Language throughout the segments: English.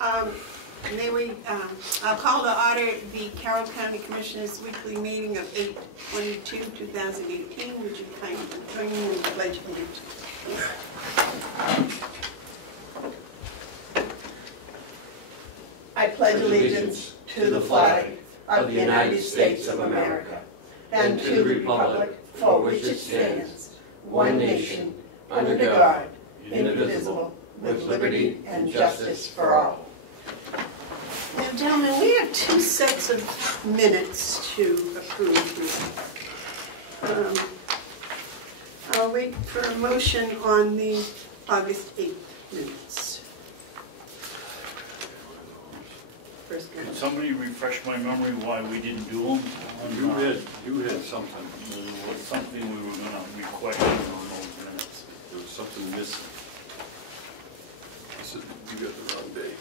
I'll call to order the Carroll County Commissioners' weekly meeting of 8/22/2018. Would you kindly join me in the pledge of allegiance? I pledge allegiance to the flag of the United States of America and to the republic for which it stands, one nation, under God, indivisible, with liberty and justice for all. Now, gentlemen, we have two sets of minutes to approve here. I'll wait for a motion on the August 8th minutes. First Can somebody refresh my memory why we didn't do them? You had something. There was something we were going to request on those minutes. There was something missing. You got the wrong date.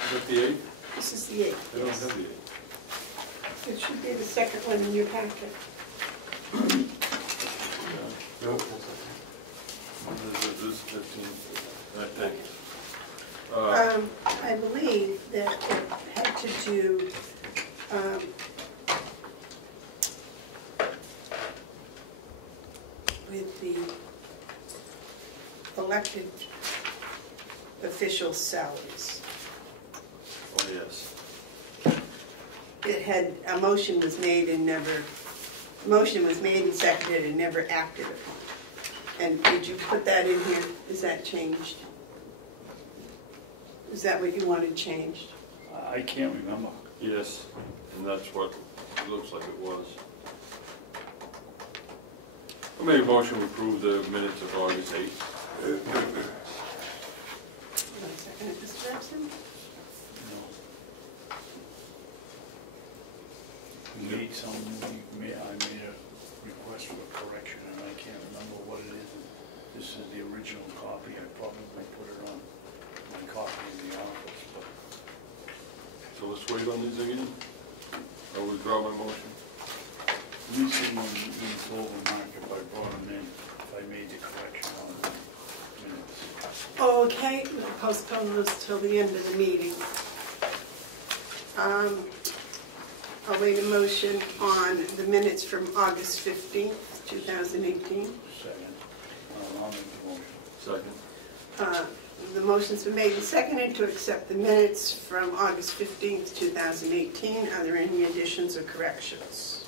Is that the 8th? This is the 8th. I don't have the 8th. It should be the second one in your packet. No, that's okay. This is 15th. Thank you. I believe that it had to do with the elected officials' salaries. Oh, yes. It had, a motion was made and seconded and never acted upon. And did you put that in here? Is that changed? Is that what you wanted changed? I can't remember. Yes, and that's what it looks like it was. I made a motion to approve the minutes of August 8th. One second, Mr. Jackson. No. I made a request for a correction, and I can't remember what it is. This is the original copy. I probably put it on my copy in the office. But So let's wait on these again. I'll withdraw my motion. let me see when it's over, Mark, if I brought them in, if I made the correction on the minutes. Okay, we'll postpone those till the end of the meeting. I'll wait a motion on the minutes from August 15th, 2018. Second. I'll make the motion. Second. The motion's been made and seconded to accept the minutes from August 15th, 2018. Are there any additions or corrections?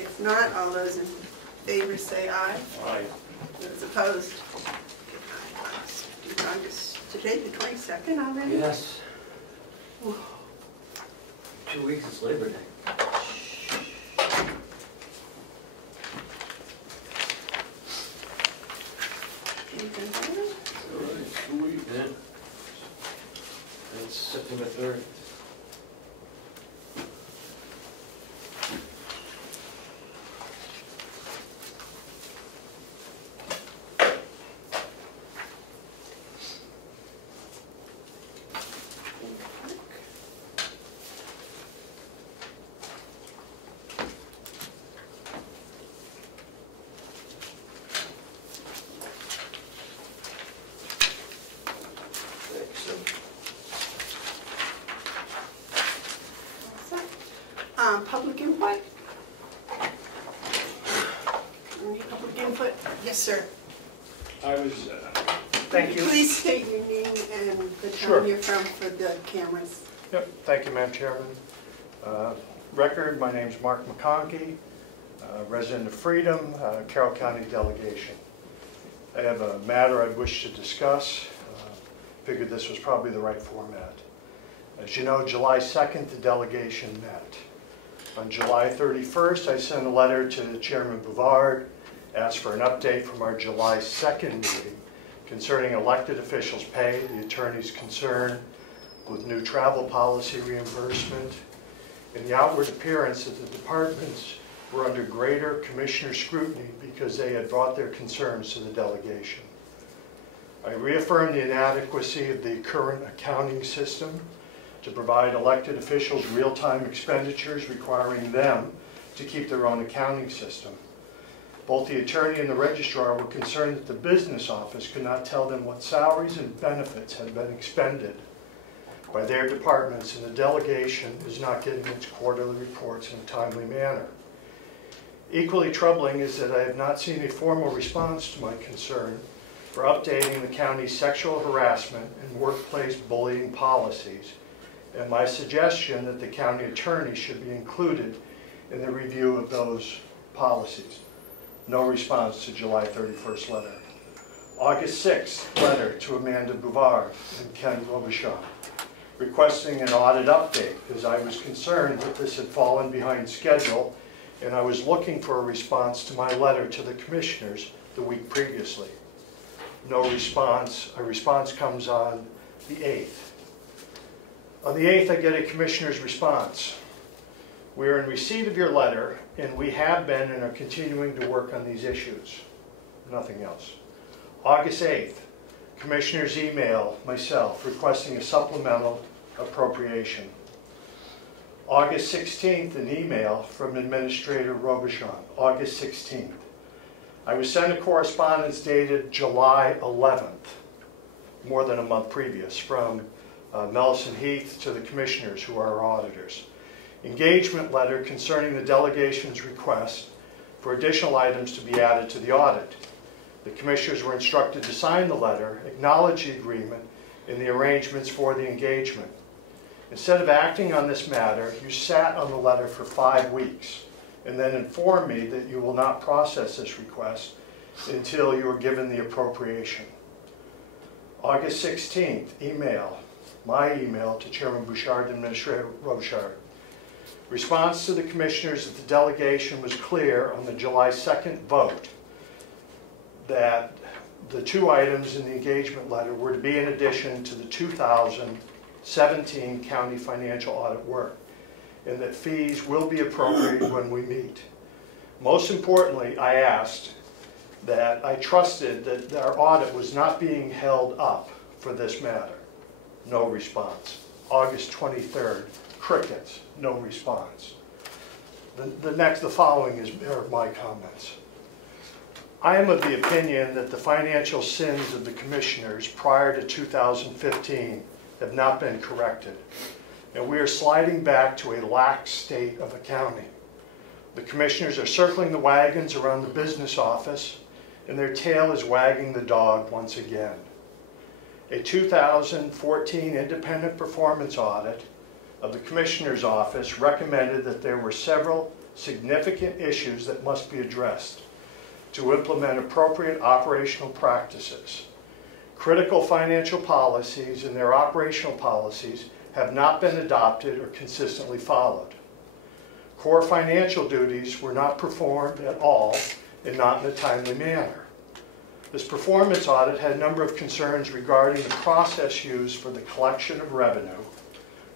If not, all those in favor say aye. Aye. Those opposed? August, today the 22nd already? Yes. 2 weeks is Labor Day. All right, sweet. Yeah. It's September 3rd. Public input? Any public input? Yes, sir. I was, thank you. Please state your name and the Sure. town you're from for the cameras. Yep, thank you, Madam Chairman. Record, my name's Mark McConkey, resident of Freedom, Carroll County delegation. I have a matter I wish to discuss. Figured this was probably the right format. As you know, July 2nd, the delegation met. On July 31st, I sent a letter to Chairman Bouvard, asked for an update from our July 2nd meeting concerning elected officials' pay, the attorney's concern with new travel policy reimbursement, and the outward appearance that the departments were under greater commissioner scrutiny because they had brought their concerns to the delegation. I reaffirmed the inadequacy of the current accounting system to provide elected officials real-time expenditures requiring them to keep their own accounting system. Both the attorney and the registrar were concerned that the business office could not tell them what salaries and benefits had been expended by their departments, and the delegation is not getting its quarterly reports in a timely manner. Equally troubling is that I have not seen a formal response to my concern for updating the county's sexual harassment and workplace bullying policies, and my suggestion that the county attorney should be included in the review of those policies. No response to July 31st letter. August 6th letter to Amanda Bouvard and Ken Robichaud, requesting an audit update, because I was concerned that this had fallen behind schedule, and I was looking for a response to my letter to the commissioners the week previously. No response. A response comes on the 8th. On the 8th, I get a commissioner's response. We are in receipt of your letter, and we have been and are continuing to work on these issues. Nothing else. August 8th, commissioners email myself requesting a supplemental appropriation. August 16th, an email from Administrator Robichaud, August 16th. I was sent a correspondence dated July 11th, more than a month previous, from Melissa Heath to the commissioners who are our auditors. Engagement letter concerning the delegation's request for additional items to be added to the audit. The commissioners were instructed to sign the letter, acknowledge the agreement, and the arrangements for the engagement. Instead of acting on this matter, you sat on the letter for 5 weeks and then informed me that you will not process this request until you are given the appropriation. August 16th, my email to Chairman Bouchard and Administrator Robichaud. Response to the commissioners that the delegation was clear on the July 2nd vote that the 2 items in the engagement letter were to be in addition to the 2017 county financial audit work, and that fees will be appropriated when we meet. Most importantly, I asked that I trusted that our audit was not being held up for this matter. No response. August 23rd, crickets, no response. The following are my comments. I am of the opinion that the financial sins of the commissioners prior to 2015 have not been corrected, and we are sliding back to a lax state of accounting. The commissioners are circling the wagons around the business office, and their tail is wagging the dog once again. A 2014 independent performance audit of the Commissioner's Office recommended that there were several significant issues that must be addressed to implement appropriate operational practices. Critical financial policies and their operational policies have not been adopted or consistently followed. Core financial duties were not performed at all and not in a timely manner. This performance audit had a number of concerns regarding the process used for the collection of revenue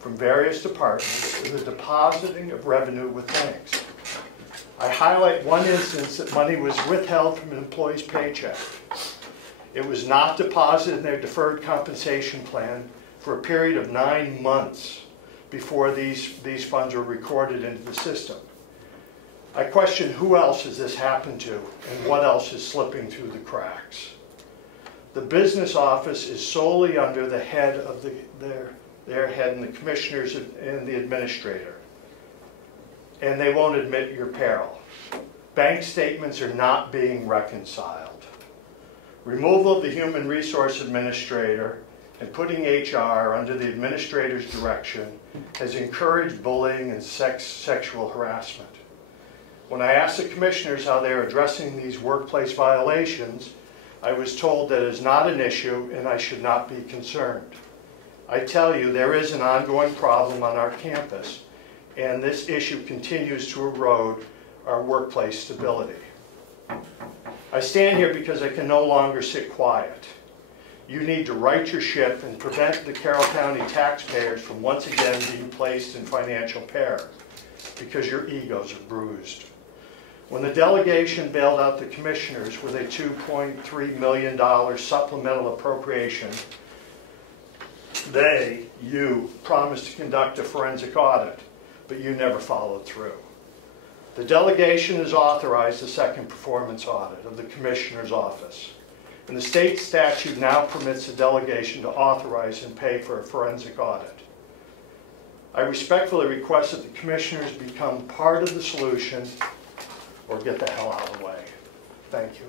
from various departments and the depositing of revenue with banks. I highlight one instance that money was withheld from an employee's paycheck. It was not deposited in their deferred compensation plan for a period of 9 months before these funds were recorded into the system. I question who else has this happened to and what else is slipping through the cracks. The business office is solely under the head of their head and the commissioners and the administrator. And they won't admit your peril. Bank statements are not being reconciled. Removal of the human resource administrator and putting HR under the administrator's direction has encouraged bullying and sexual harassment. When I asked the commissioners how they are addressing these workplace violations, I was told that it is not an issue and I should not be concerned. I tell you, there is an ongoing problem on our campus, and this issue continues to erode our workplace stability. I stand here because I can no longer sit quiet. You need to right your ship and prevent the Carroll County taxpayers from once again being placed in financial peril because your egos are bruised. When the delegation bailed out the commissioners with a $2.3 million supplemental appropriation, you promised to conduct a forensic audit, but you never followed through. The delegation has authorized the second performance audit of the Commissioner's office. And the state statute now permits the delegation to authorize and pay for a forensic audit. I respectfully request that the Commissioners become part of the solution or get the hell out of the way. Thank you.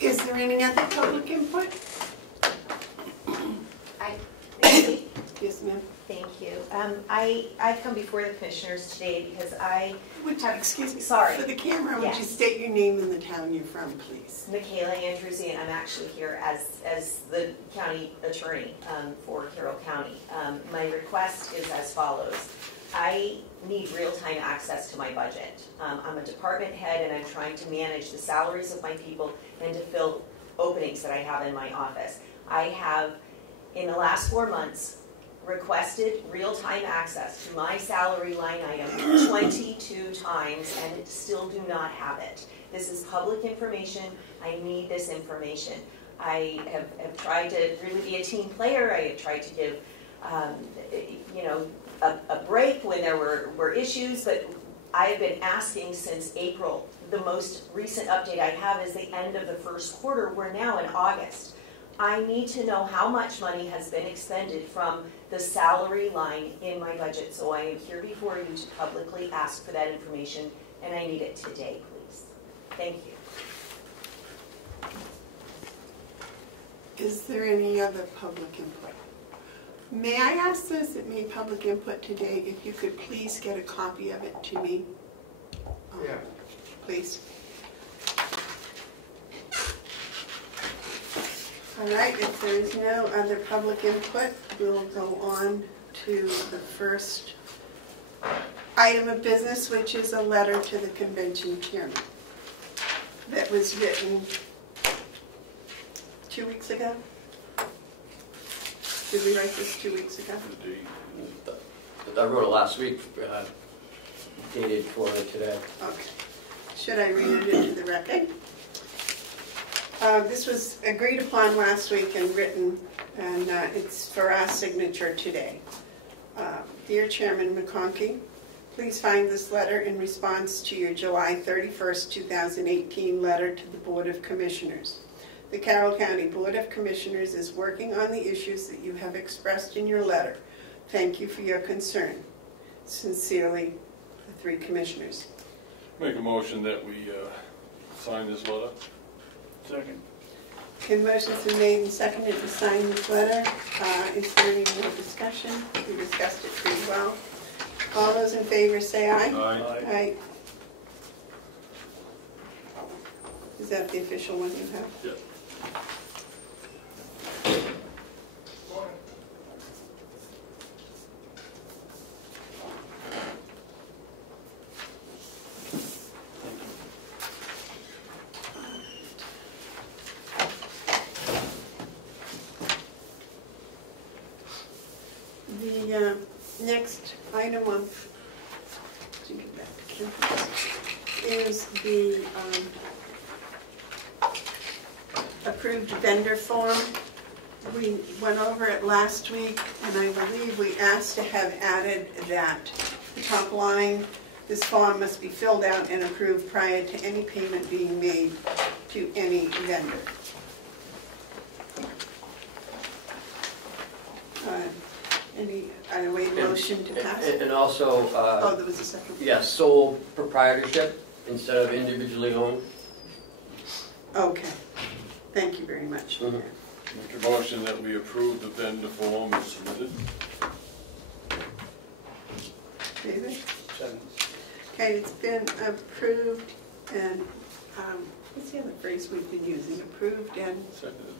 Is there any other public input? Yes, ma'am. Thank you. I've come before the commissioners today because Excuse me. Sorry. For the camera, would you Yes. state your name and the town you're from, please? Michaela Andrewsy, and I'm actually here as the county attorney for Carroll County. My request is as follows. I need real-time access to my budget. I'm a department head and I'm trying to manage the salaries of my people and to fill openings that I have in my office. I have, in the last 4 months, requested real-time access to my salary line item 22 times and still do not have it. This is public information. I need this information. I have tried to really be a team player. I have tried to give, a break when there were issues, but I've been asking since April. The most recent update I have is the end of the first quarter. We're now in August. I need to know how much money has been expended from the salary line in my budget. So I am here before you to publicly ask for that information, and I need it today, please. Thank you. Is there any other public input? May I ask those that made public input today if you could please get a copy of it to me? Yeah. Please. All right, if there is no other public input, we'll go on to the first item of business, which is a letter to the convention chairman that was written 2 weeks ago. Did we write this 2 weeks ago? I wrote it last week, dated for today. Okay. Should I read it into the record? This was agreed upon last week and written, and it's for our signature today. Dear Chairman McConkey, please find this letter in response to your July 31st, 2018 letter to the Board of Commissioners. The Carroll County Board of Commissioners is working on the issues that you have expressed in your letter. Thank you for your concern. Sincerely, the 3 commissioners. Make a motion that we sign this letter. Second. Okay, motion's been made and seconded to sign this letter. Is there any more discussion? We discussed it pretty well. All those in favor say aye. Aye. Aye. Is that the official one you have? Yep. The next item of is the approved vendor form. We went over it last week, and I believe we asked to have added that the top line, this form must be filled out and approved prior to any payment being made to any vendor. I wait motion to pass. And also, Oh, there was a second. yes, sole proprietorship instead of individually owned. Okay, thank you very much. Mhm. Make a motion that we approve the vendor form as submitted. David? Second. Okay, it's been approved and, what's the other phrase we've been using? Approved and Seconded.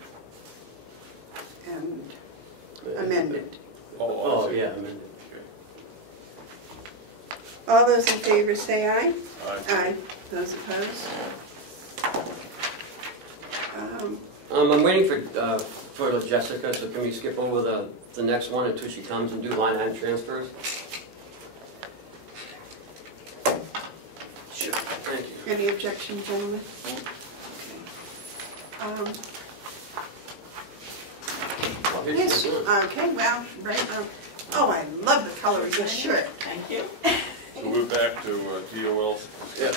amended. Oh, yeah, amended. All those in favor say aye. Aye. Aye. Those opposed? I'm waiting for Jessica, so can we skip over the next one until she comes and do line item transfers? Sure. Thank you. Any objection, gentlemen? Here's Yes, the one. okay, well, right, Oh, I love the color of your shirt. Thank you. So we're back to DOL's. Yeah.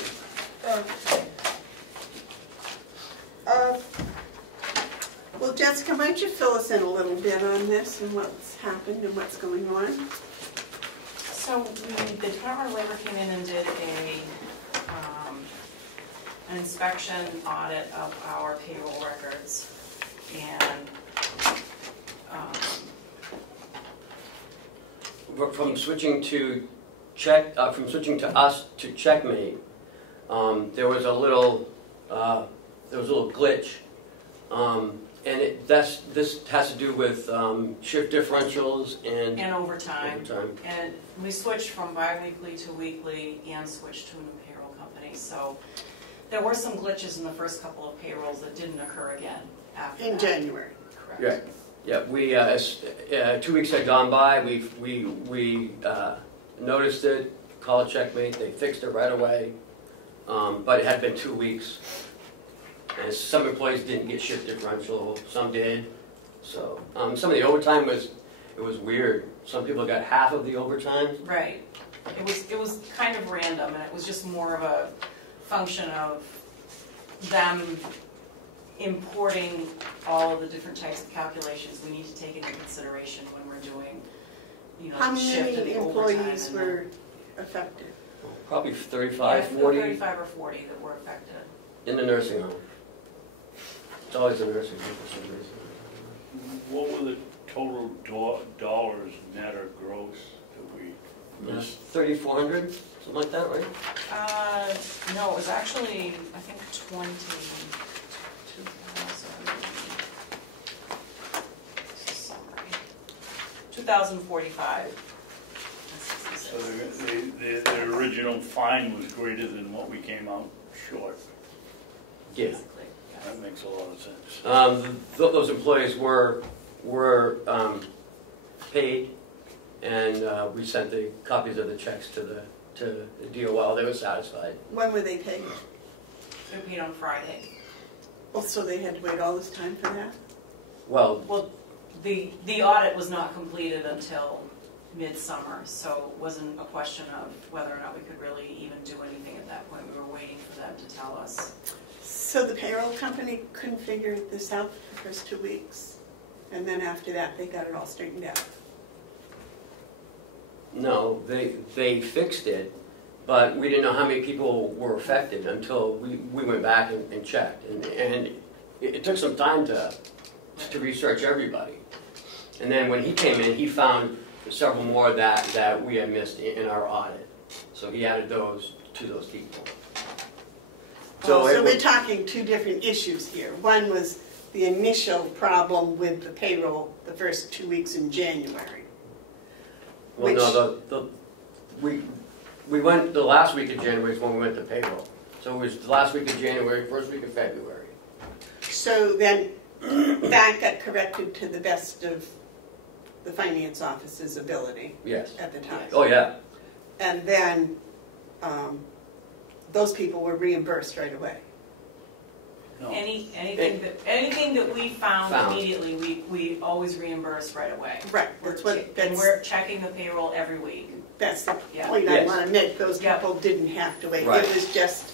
Well, Jessica, why don't you fill us in a little bit on this and what's happened and what's going on? So the Department of Labor came in and did an inspection audit of our payroll records. And From switching to us to Checkmate, there was a little glitch, and this has to do with shift differentials and overtime. overtime. And we switched from bi-weekly to weekly and switched to a new payroll company. So there were some glitches in the first couple of payrolls that didn't occur again after In that. January. Correct. Yeah, we 2 weeks had gone by. We noticed it, called Checkmate. They fixed it right away, but it had been 2 weeks, and some employees didn't get shift differential. Some did. So some of the overtime was weird. Some people got half of the overtime. Right. It was kind of random, and it was just more of a function of them importing all of the different types of calculations we need to take into consideration when we're doing, How the shift and many the overtime. employees and were affected? Probably 35, yeah, 40 35 or 40 that were affected. in the nursing home. It's always the nursing home for some reason. What were the total dollars net or gross that we missed? 3,400, something like that, right? No, it was actually, I think, 20,000. Sorry. 2,045. So the original fine was greater than what we came out short. Yeah. Basically, yes. That makes a lot of sense. Those employees were paid, and we sent the copies of the checks to the DOL. They were satisfied. When were they paid? They were paid on Friday. Oh, so they had to wait all this time for that? Well, Well, the audit was not completed until midsummer, so it wasn't a question of whether or not we could really even do anything at that point. We were waiting for them to tell us. So the payroll company couldn't figure this out for the first 2 weeks? And then after that, they got it all straightened out? no, they fixed it, but we didn't know how many people were affected until we went back and checked. And it took some time to research everybody. And then when he came in, he found several more that we had missed in our audit. So he added those to those people. So it we're was- talking two different issues here. One was the initial problem with the payroll the first 2 weeks in January. Well, no, we went, the last week of January is when we went to payroll. So it was the last week of January, first week of February. So then that got corrected to the best of the finance office's ability Yes. at the time. Oh, yeah. And then those people were reimbursed right away. No. Anything that we found Found. immediately, we always reimburse right away. Right, And we're checking the payroll every week. that's the Yeah. point I Yes. want to make. Those Yeah. people didn't have to wait. Right. It was just,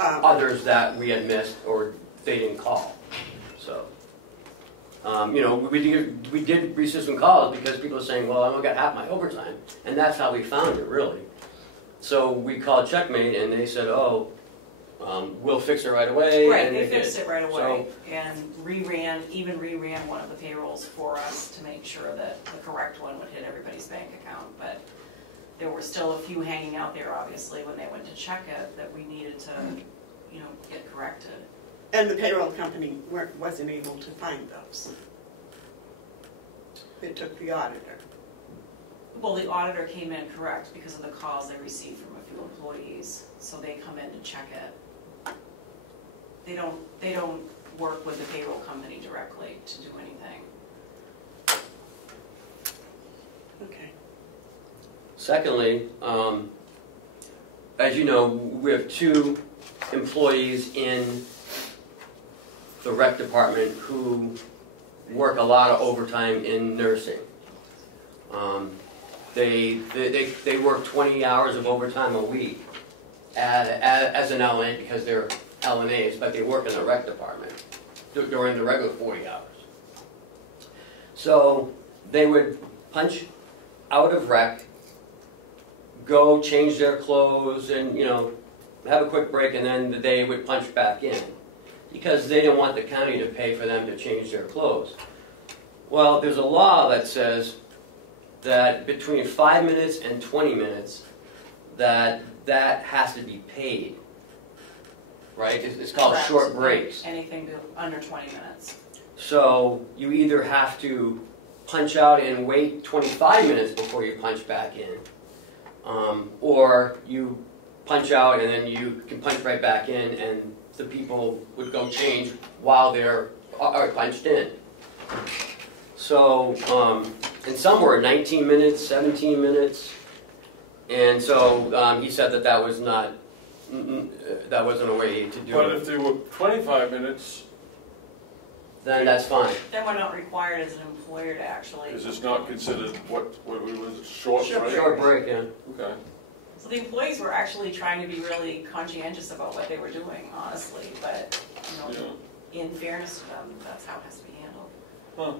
Others that we had missed or they didn't call. So, we did receive some calls because people are saying, well, I only got half my overtime. And that's how we found it, really. So we called Checkmate and they said, we'll fix it right away. Right, and they did. fixed it right away and reran one of the payrolls for us to make sure that the correct one would hit everybody's bank account. But there were still a few hanging out there, obviously, when they went to check it, that we needed to, get corrected. and the payroll company wasn't able to find those. It took the auditor. Well, the auditor came in correct because of the calls they received from a few employees, so they come in to check it. They don't work with the payroll company directly to do anything. Okay. Secondly, as you know, we have 2 employees in the rec department who work a lot of overtime in nursing. They work 20 hours of overtime a week as an LNA because they're LNAs, but they work in the rec department during the regular 40 hours. So they would punch out of rec, go change their clothes, and have a quick break, and then they would punch back in because they didn't want the county to pay for them to change their clothes. Well, there's a law that says that between 5 minutes and 20 minutes, that has to be paid, right? It's called Correct. short breaks. Anything under 20 minutes. So you either have to punch out and wait 25 minutes before you punch back in, or you punch out and then you can punch right back in, and the people would go change while they're punched in. So, and some were 19 minutes, 17 minutes, and so he said that was not, that wasn't a way to do But it. if they were 25 minutes, Then that's fine. Then we're not required as an employer to actually. is this not considered what was it, short break? Short break, yeah. Okay. So the employees were actually trying to be really conscientious about what they were doing, honestly, but, in fairness to them, that's how it has to be handled. Huh.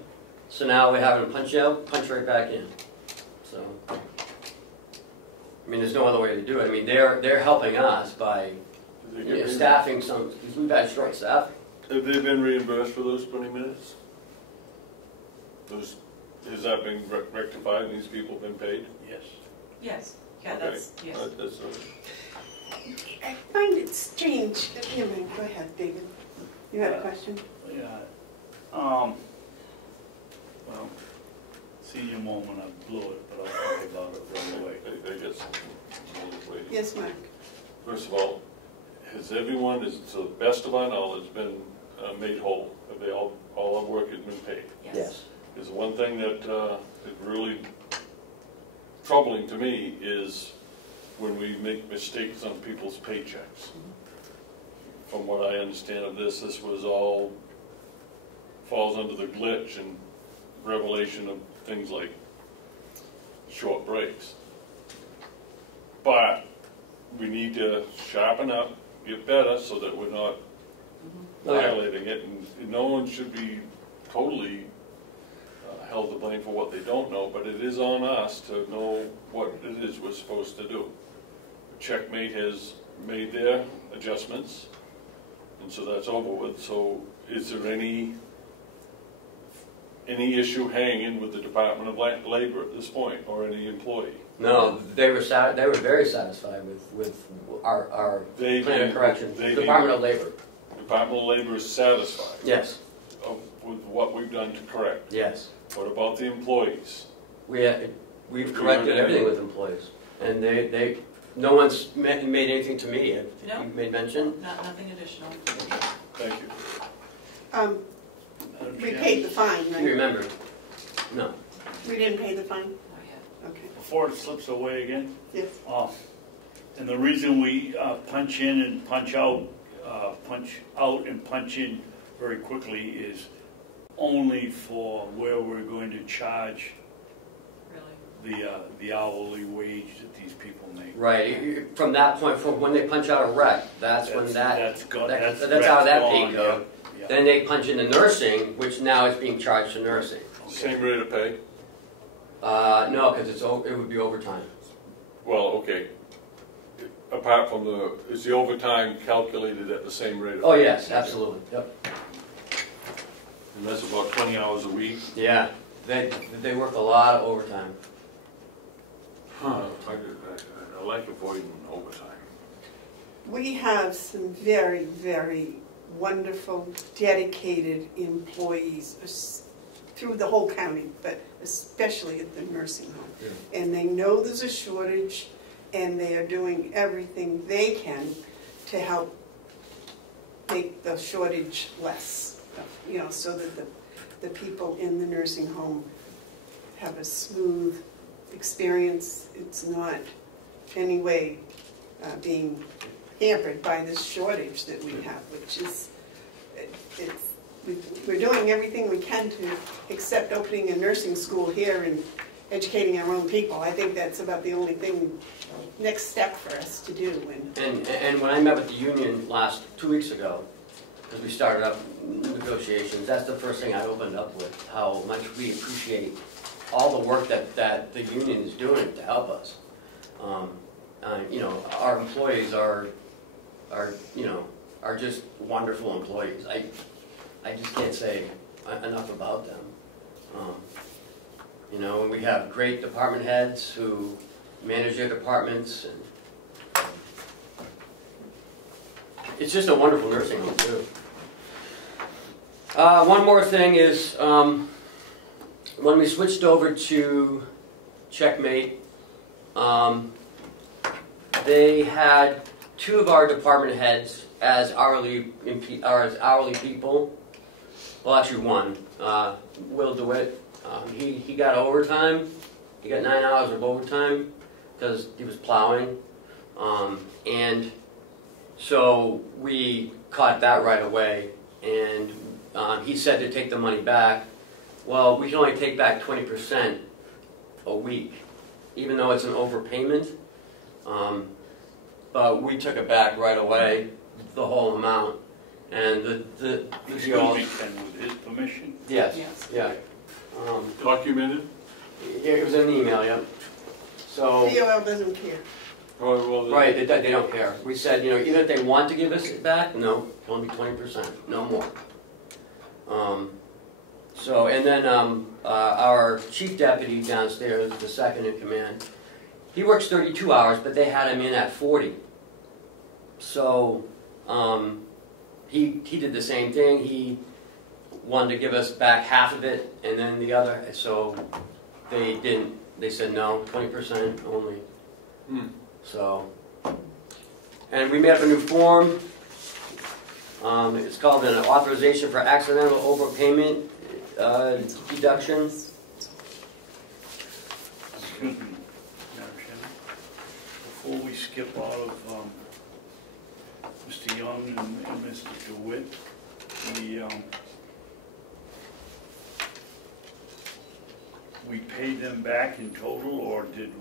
So now we have them punch out, punch right back in. So, I mean, there's no other way to do it. I mean, they're helping us by Did they get staffing some, because we've had short staff. Have they been reimbursed for those 20 minutes? Has that been rectified and these people been paid? Yes. Yes, yeah, Okay. that's, yes. That's I find it strange. Go ahead, David. You had a question? Yeah. Well, senior moment, I blew it, but I'll talk about it right away. I guess. Waiting. Yes, Mark. First of all, has everyone, to the best of our knowledge, been made whole? Have they all our work has been paid? Yes. Because one thing that is really troubling to me is when we make mistakes on people's paychecks. From what I understand of this was all falls under the glitch and revelation of things like short breaks. But we need to sharpen up, get better, so that we're not violating it, and no one should be totally held to blame for what they don't know, but it is on us to know what it is we're supposed to do. Checkmate has made their adjustments, and so that's over with. So is there any issue hanging with the Department of Labor at this point, or any employee? No, they were very satisfied with our plan of correction. Department of Labor. Department of Labor is satisfied Yes. with what we've done to correct. Yes. What about the employees? We've corrected everything with employees, and no one's made anything to me. Have No. you made mention? Nothing additional. Thank you. Madam We Chair, paid the fine, You right? remember? No. We didn't pay the fine? Not yet. Okay. before it slips away again, Yes. and the reason we punch in and punch out and punch in very quickly is only for where we're going to charge Really? the hourly wage that these people make. Right. From that point, from when they punch out a rec, that's when That's how that pay gone, goes. yeah. Then they punch into nursing, which now is being charged to nursing. Same rate of pay? No, because it would be overtime. Well, okay. Apart from is the overtime calculated at the same rate of pay? Oh yes, absolutely. Yep. And that's about 20 hours a week? Yeah. They work a lot of overtime. Huh. I like avoiding overtime. We have some very, very wonderful, dedicated employees through the whole county, but especially at the nursing home. Yeah. And they know there's a shortage, and they are doing everything they can to help make the shortage less, so that the people in the nursing home have a smooth experience. It's not any way being hampered by this shortage that we have, which is, we're doing everything we can to, except opening a nursing school here educating our own people. I think that's about the only thing, next step for us to do. And when I met with the union 2 weeks ago, because we started up negotiations, that's the first thing I opened up with, how much we appreciate all the work that the union is doing to help us. You know, our employees are just wonderful employees. I just can't say enough about them. You know, and we have great department heads who manage their departments, and it's just a wonderful nursing home too. One more thing is, when we switched over to Checkmate, they had 2 of our department heads as hourly people. Well, actually 1. Will DeWitt, he got overtime. He got 9 hours of overtime because he was plowing, and so we caught that right away. And he said to take the money back. Well, we can only take back 20% a week, even though it's an overpayment. But we took it back right away, the whole amount. And the deal. With his permission? Yes. Yes. Yeah. Documented? It was in an email, yeah. So. DOL doesn't care. Oh, well, Right, they don't care. We said, you know, even if they want to give us it back, no, it's only 20%, no more. So, and then our chief deputy downstairs, the second in command, he works 32 hours, but they had him in at 40. So, he did the same thing. He wanted to give us back half of it, and then the other, so they didn't. They said no, 20% only. So, and we made up a new form. It's called an authorization for accidental overpayment deduction. Excuse me, Madam Chairman. Before we skip out of Mr. Young and Mr. DeWitt, we paid them back in total, or did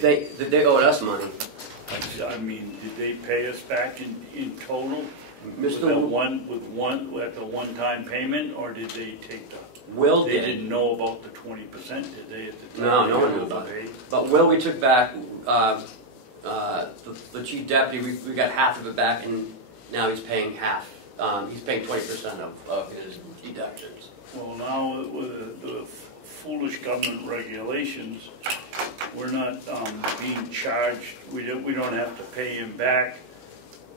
They owed us money. I mean, did they pay us back in total? With Mr. the one-time payment, or did they take the? Will They did. didn't know about the 20%, did they, at the time? No, no one knew about it. But Will, we took back, the chief deputy, we got half of it back, and now he's paying half. He's paying 20% of his deductions. Well, now with the foolish government regulations, we're not being charged, we don't have to pay him back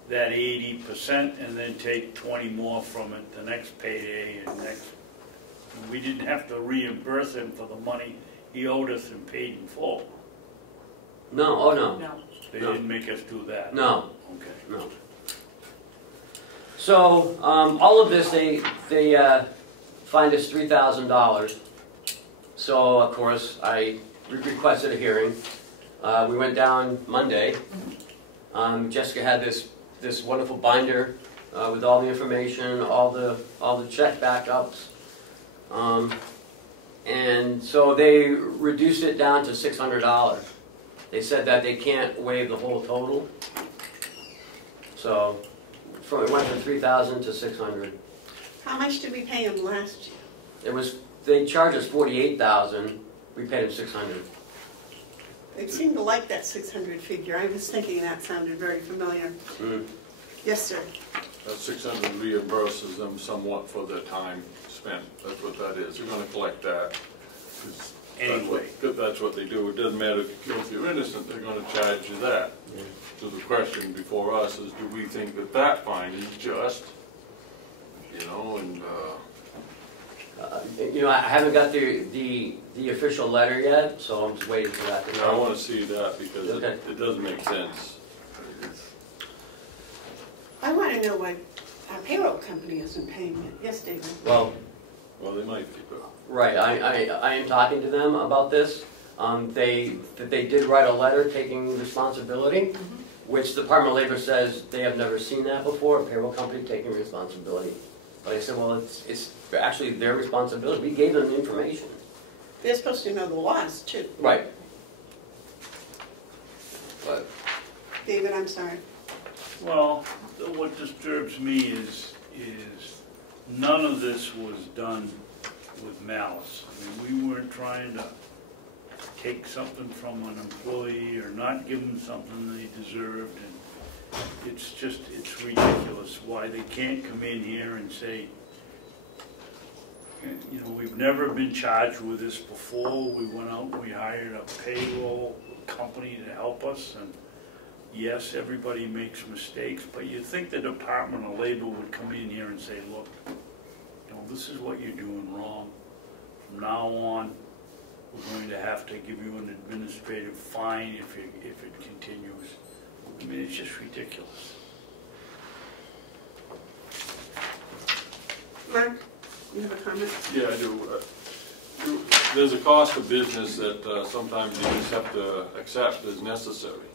that 80% and then take 20 more from it the next payday and next. We didn't have to reimburse him for the money he owed us and paid in full. No, oh no. No. They No. didn't make us do that. No, Okay. no. So, all of this, they fined us $3,000. So, of course, I requested a hearing. We went down Monday. Jessica had this wonderful binder with all the information, all the check backups. And so they reduced it down to $600. They said that they can't waive the whole total. So it went from $3,000 to $600. How much did we pay him last year? They charged us $48,000. We paid them $600. They seemed to like that 600 figure. I was thinking that sounded very familiar. Yes, sir. That 600 reimburses them somewhat for their time spent. That's what that is. They're gonna collect that. 'Cause Anyway. That's what they do. It doesn't matter if you're guilty or innocent, they're gonna charge you that. Yeah. So the question before us is, do we think that that fine is just? You know, and, You know, I haven't got the official letter yet, so I'm just waiting for that to I come. wanna see that because Okay. it doesn't make sense. I want to know why our payroll company isn't paying it. Yes, David? Well, Well, they might be, but. right, I am talking to them about this. They did write a letter taking responsibility, which the Department of Labor says they have never seen that before, a payroll company taking responsibility. But I said, well, it's actually their responsibility. We gave them the information. They're supposed to know the laws too. Right. But, David, I'm sorry. Well, what disturbs me is none of this was done with malice. I mean, we weren't trying to take something from an employee or not give them something they deserved. And it's ridiculous why they can't come in here and say, you know, we've never been charged with this before. We went out and we hired a payroll company to help us. And yes, everybody makes mistakes, but you'd think the Department of Labor would come in here and say, look, you know, this is what you're doing wrong. From now on, we're going to have to give you an administrative fine if it continues. I mean, it's just ridiculous. Mark, you have a comment? Yeah, I do. There's a cost of business that sometimes you just have to accept as necessary.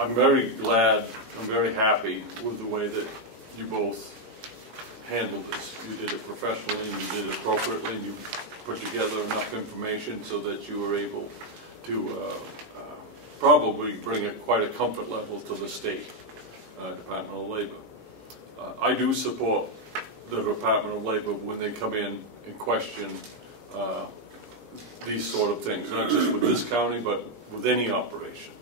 I'm very glad, I'm very happy with the way that you both handled this. You did it professionally, you did it appropriately, you put together enough information so that you were able to probably bring quite a comfort level to the state Department of Labor. I do support the Department of Labor when they come in and question these sort of things, not just with this county, but with any operation.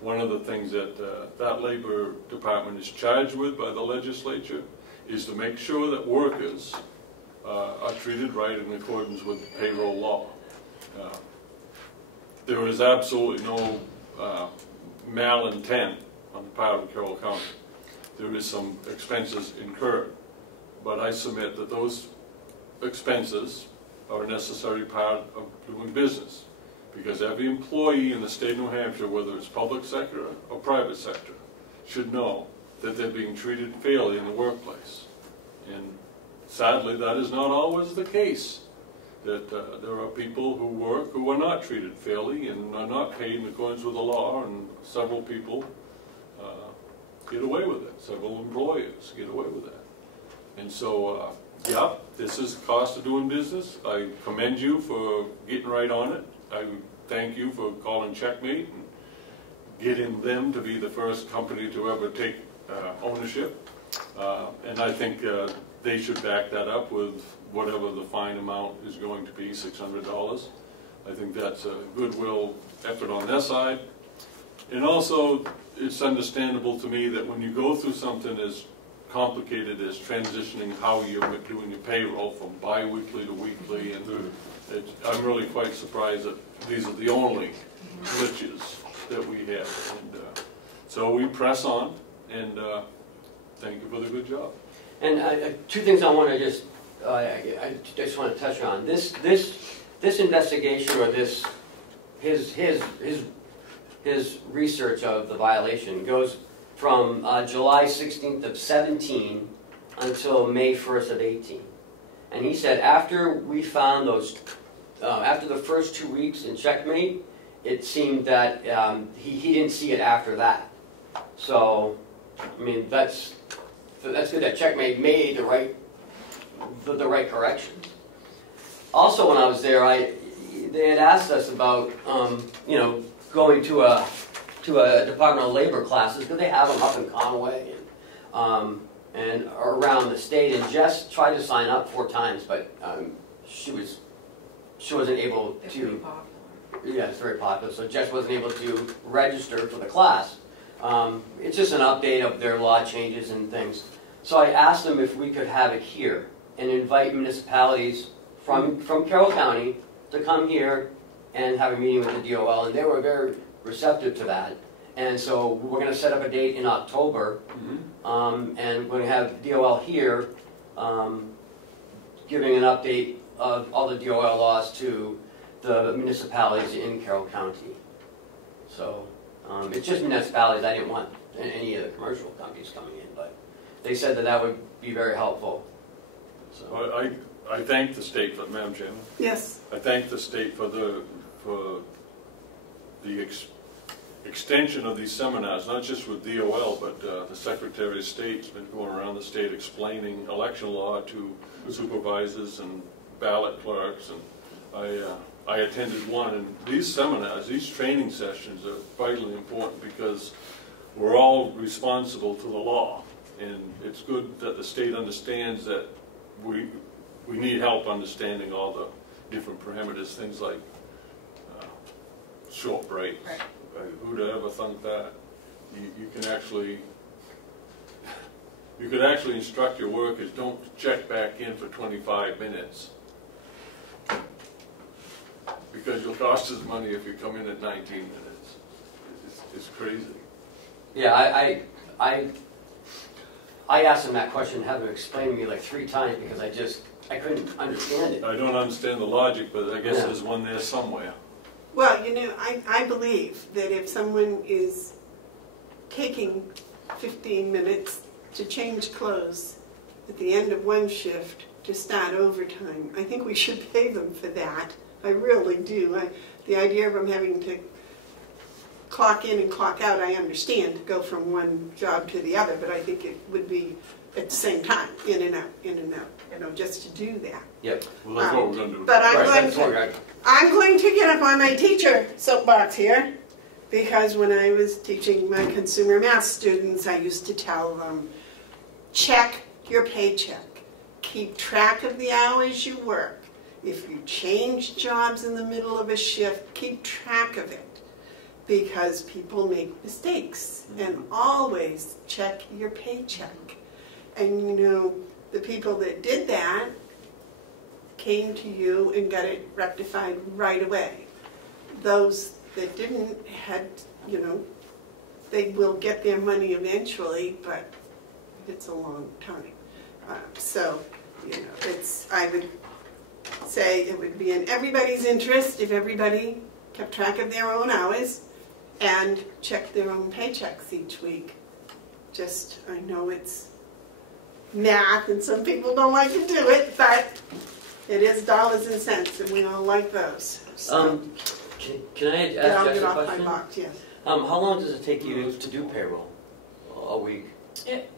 One of the things that that Labor Department is charged with by the legislature is to make sure that workers are treated right in accordance with payroll law. There is absolutely no malintent on the part of Carroll County. There is some expenses incurred, but I submit that those expenses are a necessary part of doing business, because every employee in the state of New Hampshire, whether it's public sector or private sector, should know that they're being treated fairly in the workplace. And sadly, that is not always the case. That there are people who work who are not treated fairly and are not paid in accordance with the law, and several people get away with it. Several employers get away with that. And so, yeah, this is the cost of doing business. I commend you for getting right on it. I thank you for calling Checkmate and getting them to be the first company to ever take ownership. And I think they should back that up with whatever the fine amount is going to be, $600. I think that's a goodwill effort on their side. And also, it's understandable to me that when you go through something as complicated as transitioning how you're doing your payroll from bi-weekly to weekly, and I'm really quite surprised that these are the only glitches that we have. And so we press on, and thank you for the good job. and two things I want to I just want to touch on. This investigation, or his research of the violation goes from July 16th of 17 until May 1st of 18. And he said after we found those, after the first 2 weeks in Checkmate, it seemed that he didn't see it after that. So, I mean, that's good that Checkmate made the right corrections. Also, when I was there, they had asked us about going to a Department of Labor classes, because they have them up in Conway and around the state. And Jess tried to sign up 4 times, but she wasn't able to. It's pretty popular. Yeah, it's very popular. So Jess wasn't able to register for the class. It's just an update of their law changes and things. So I asked them if we could have it here and invite municipalities from Carroll County to come here and have a meeting with the DOL, and they were very receptive to that. And so we're going to set up a date in October, and we're going to have DOL here giving an update of all the DOL laws to the municipalities in Carroll County. So it's just municipalities. I didn't want any of the commercial companies coming in, but they said that would be very helpful. So I thank the state, Madam Chairman. Yes. I thank the state for the extension of these seminars, not just with DOL, but the Secretary of State's been going around the state explaining election law to supervisors and ballot clerks, and I attended one, and these seminars, these training sessions are vitally important because we're all responsible to the law, and it's good that the state understands that we need help understanding all the different parameters, things like short breaks. Right. Who'd have ever thunk that? You can actually, you could actually instruct your workers, don't check back in for 25 minutes. Because you'll cost us money if you come in at 19 minutes. It's crazy. Yeah, I asked him that question, have him explain to me like 3 times because I couldn't understand it. I don't understand the logic, but I guess there's one there somewhere. Well, you know, I believe that if someone is taking 15 minutes to change clothes at the end of one shift to start overtime, I think we should pay them for that. I really do. The idea of them having to clock in and clock out, I understand, to go from one job to the other, but I think it would be at the same time, in and out, you know, just to do that. Yep. Well, that's what we're going to do. But I'm going to get up on my teacher soapbox here, because when I was teaching my consumer math students, I used to tell them, check your paycheck. Keep track of the hours you work. If you change jobs in the middle of a shift, keep track of it, because people make mistakes. And always check your paycheck. And you know, the people that did that came to you and got it rectified right away. Those that didn't had, you know, they will get their money eventually, but it's a long time. So, you know, I would say it would be in everybody's interest if everybody kept track of their own hours and checked their own paychecks each week. Just, I know it's math and some people don't like to do it, but it is dollars and cents and we all like those. So, can I I'll ask get Jess a off my question? box, yes. How long does it take you to do payroll? A week? It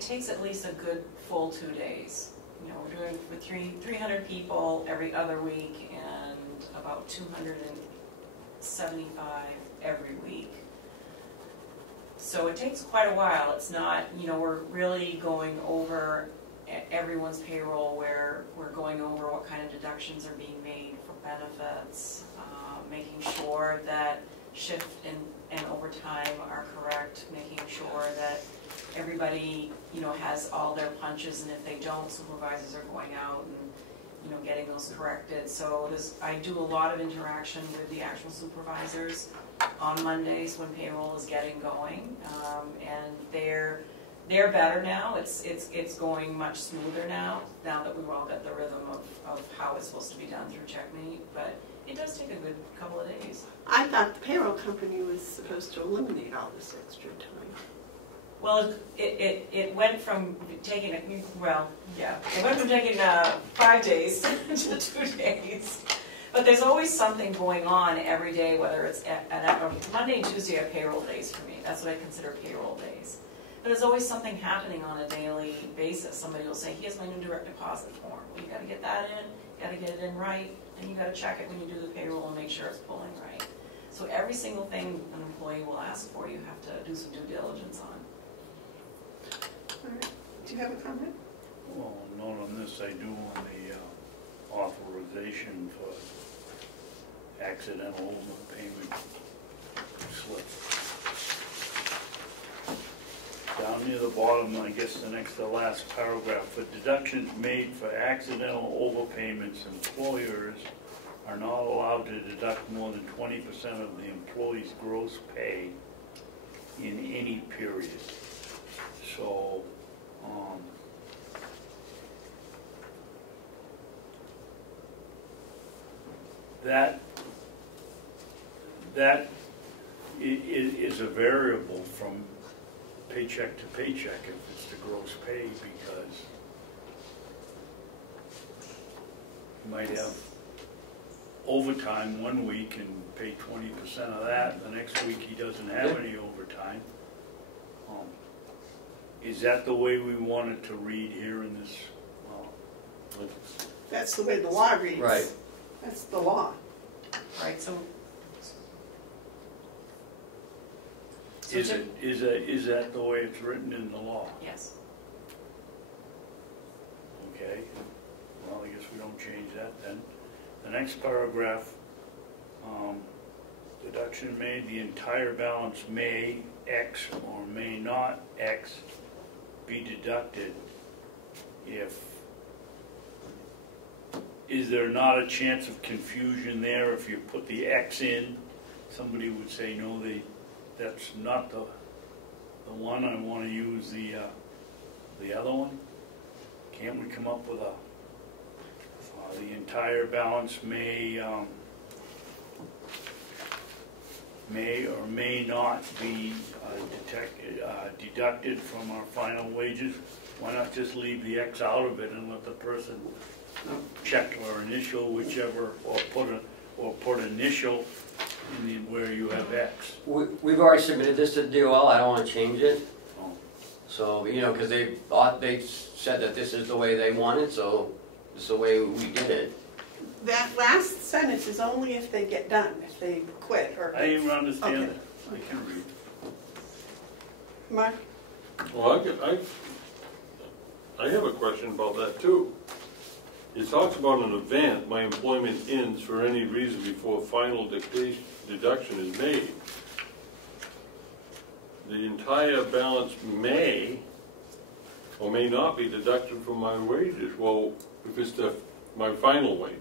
takes at least a good full 2 days. You know, we're doing with 300 people every other week and about 275 every week. So it takes quite a while. It's not, you know, we're really going over everyone's payroll where we're going over what kind of deductions are being made for benefits, making sure that shift and overtime are correct, making sure that everybody, you know, has all their punches, and if they don't, supervisors are going out and, you know, getting those corrected. So I do a lot of interaction with the actual supervisors on Mondays when payroll is getting going, and they're better now. It's going much smoother now that we've all got the rhythm of how it's supposed to be done through Checkmate, but it does take a good couple of days. I thought the payroll company was supposed to eliminate all this extra time. Well, it went from taking, it went from taking 5 days to 2 days. But there's always something going on every day, whether it's Monday and Tuesday are payroll days for me. That's what I consider payroll days. But there's always something happening on a daily basis. Somebody will say, here's my new direct deposit form. Well, you got to get that in, you got to get it in right, and you got to check it when you do the payroll and make sure it's pulling right. So every single thing an employee will ask for, you have to do some due diligence on. All right. Do you have a comment? Well, not on this, I do on the authorization for accidental overpayment slip. Down near the bottom, I guess the next to last paragraph, for deductions made for accidental overpayments, employers are not allowed to deduct more than 20% of the employee's gross pay in any period. So, that is a variable from paycheck to paycheck if it's the gross pay, because you might have overtime one week and pay 20% of that, the next week he doesn't have any overtime. Is that the way we want it to read here in this? That's the way the law reads. Right. That's the law. right, so. Is that the way it's written in the law? Yes, Okay, well, I guess we don't change that then. The next paragraph, deduction made, the entire balance may X or may not X be deducted if, is there not a chance of confusion there if you put the X in? Somebody would say, no, that's not the one, I want to use the other one. Can't we come up with the entire balance may or may not be deducted from our final wages? Why not just leave the X out of it and let the person check or initial, whichever, or put initial in the, where you have X? We've already submitted this to DOL, I don't want to change it. Oh. So, you know, because they said that this is the way they want it, so this is the way we did it. That last sentence is only if they get done, if they quit or. I even understand Okay. it. I can read. Mark? Well, I have a question about that too. It talks about an event, my employment ends for any reason before final deduction is made. The entire balance may or may not be deducted from my wages. Well, if it's my final wages.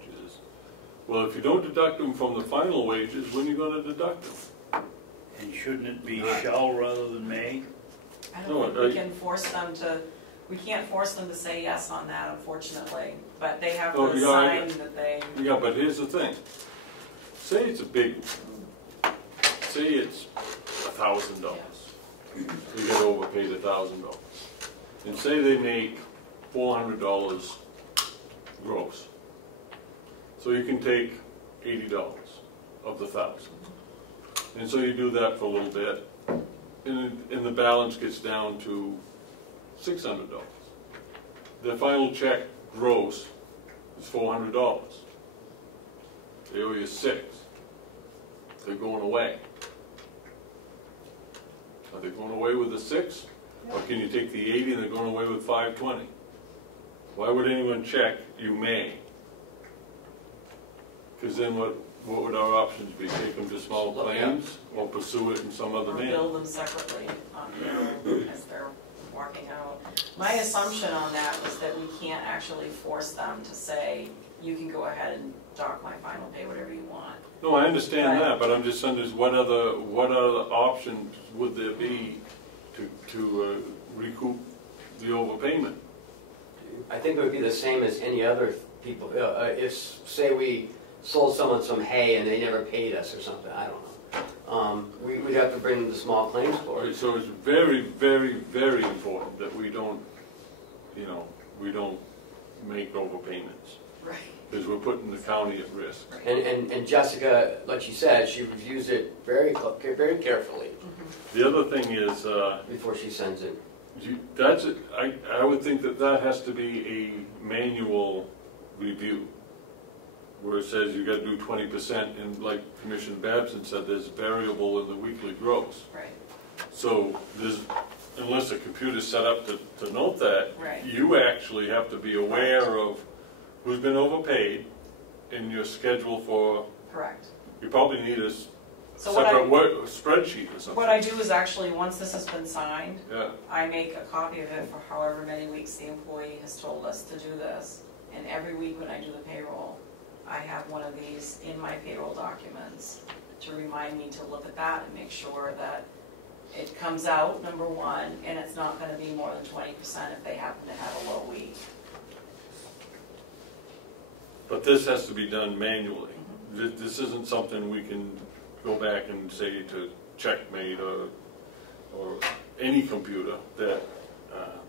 Well, if you don't deduct them from the final wages, when are you going to deduct them? And shouldn't it be Right. shall rather than may? I No, don't think we can force them to, we can't force them to say yes on that, unfortunately, but they have Oh, to yeah, sign that they, Yeah, but here's the thing. Say it's a big, say it's $1,000. You get overpaid $1,000. And say they make $400 gross. So you can take $80 of the 1,000. And so you do that for a little bit, and the balance gets down to $600. The final check gross is $400. They owe you $6. They're going away. Are they going away with the $6? Or can you take the 80 and they're going away with $520? Why would anyone check? You may. Because then what would our options be? Take them to small claims or pursue it in some other or manner? bill them separately on payroll as they're working out. My assumption on that was that we can't actually force them to say, you can go ahead and dock my final pay, whatever you want. No, I understand Right. that, but I'm just wondering what other options would there be to recoup the overpayment? I think it would be the same as any other people. If, say we sold someone some hay and they never paid us or something, I don't know. We'd have to bring them to small claims court. So it's very, very, very important that we don't, we don't make overpayments. Right. Because we're putting the county at risk. And Jessica, like she said, she reviews it very carefully The other thing is, before she sends it. I would think that has to be a manual review, where it says you got to do 20%, and like Commissioner Babson said, there's variable in the weekly gross. Right. So unless the computer's set up to note that, Right. you actually have to be aware of who's been overpaid in your schedule for, Correct. you probably need a So what separate spreadsheet or something. What I do is actually, once this has been signed, Yeah, I make a copy of it for however many weeks the employee has told us to do this. And every week when I do the payroll, I have one of these in my payroll documents to remind me to look at that and make sure that it comes out, number one, and it's not gonna be more than 20% if they happen to have a low week. but this has to be done manually. This isn't something we can go back and say to Checkmate or any computer that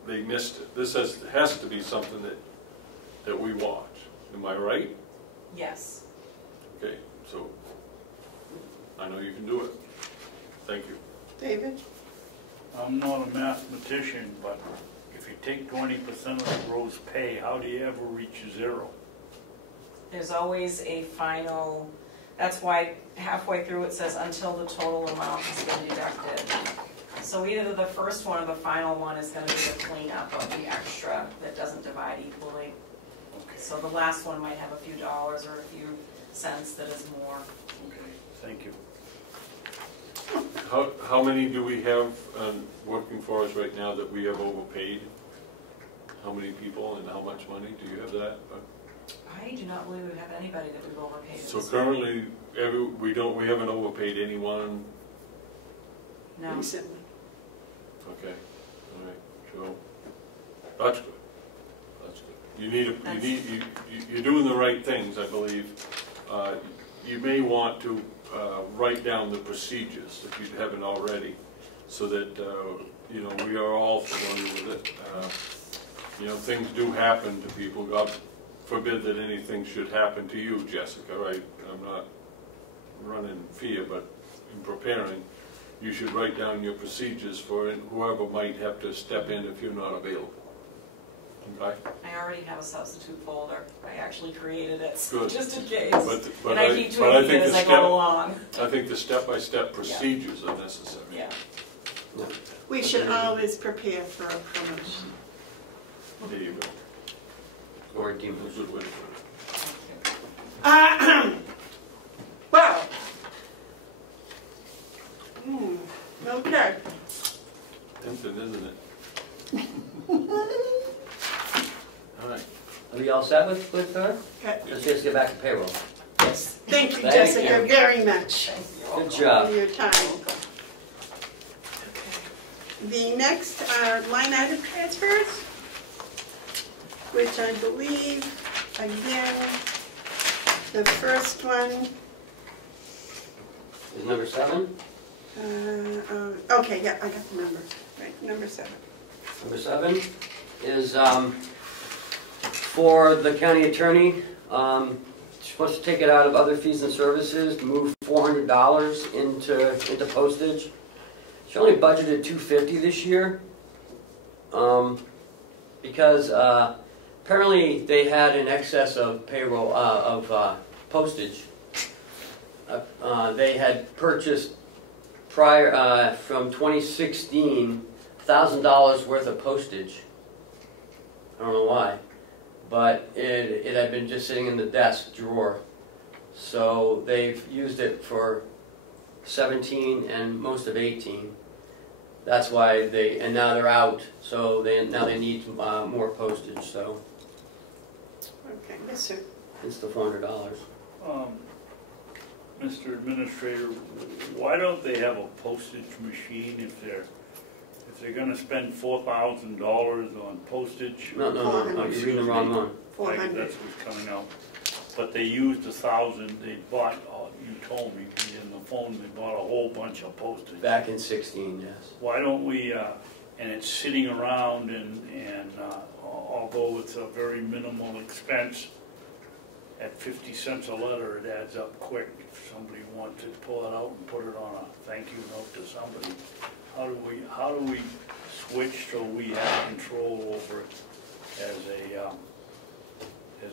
they missed it. This has to be something that we watch. Am I right? Yes. Okay, so I know you can do it. Thank you. David? I'm not a mathematician, but if you take 20% of the gross pay, how do you ever reach zero? There's always a final, that's why halfway through it says until the total amount has been deducted. So either the first one or the final one is gonna be the cleanup of the extra that doesn't divide equally. Okay, So the last one might have a few dollars or a few cents that is more. okay, thank you. How many do we have working for us right now that we have overpaid? How many people and how much money? Do you have that? I do not believe we have anybody that we've overpaid. at So this point. currently, we haven't overpaid anyone. No. Recently. Okay, all right, so, that's good. That's good. You're doing the right things, I believe. You may want to write down the procedures if you haven't already, so that, we are all familiar with it. Things do happen to people. God forbid that anything should happen to you, Jessica, right? I'm not running fear, but in preparing, you should write down your procedures for whoever might have to step in if you're not available. Okay? I already have a substitute folder. I actually created it, Good. just in case. But And I keep tweaking it as I go along. I think the step-by-step procedures are necessary. Yeah. We should always prepare for a promotion. There you go. Or demotion. That's a good way to put it. Well. Okay. Tempting, isn't it? All right. Are we all set with her? Okay. Let's get back to payroll. Yes. Thank you, Thank Jessica, you. very much Good for job. your time. The next are line item transfers, which I believe, again, the first one, Is number 7? okay, yeah, I got the number, right, number 7. Number 7 is for the county attorney. She's supposed to take it out of other fees and services, move $400 into postage. She only budgeted $250 this year because apparently they had an excess of payroll of postage. They had purchased prior from 2016 $1,000 worth of postage. I don't know why, but it had been just sitting in the desk drawer. So they've used it for 17 and most of 18. That's why and now they're out, so now they need more postage, so Okay, yes, sir. it's the $400. Mr. Administrator, why don't they have a postage machine if they're gonna spend $4,000 on postage? No, you're reading the wrong one. 400. That's what's coming out. But they used 1,000, they bought, you told me in the phone, they bought a whole bunch of postage. Back in 16, yes. Why don't we, and it's sitting around and although it's a very minimal expense, at 50 cents a letter, it adds up quick. If somebody wanted to pull it out and put it on a thank you note to somebody, how do we switch so we have control over it as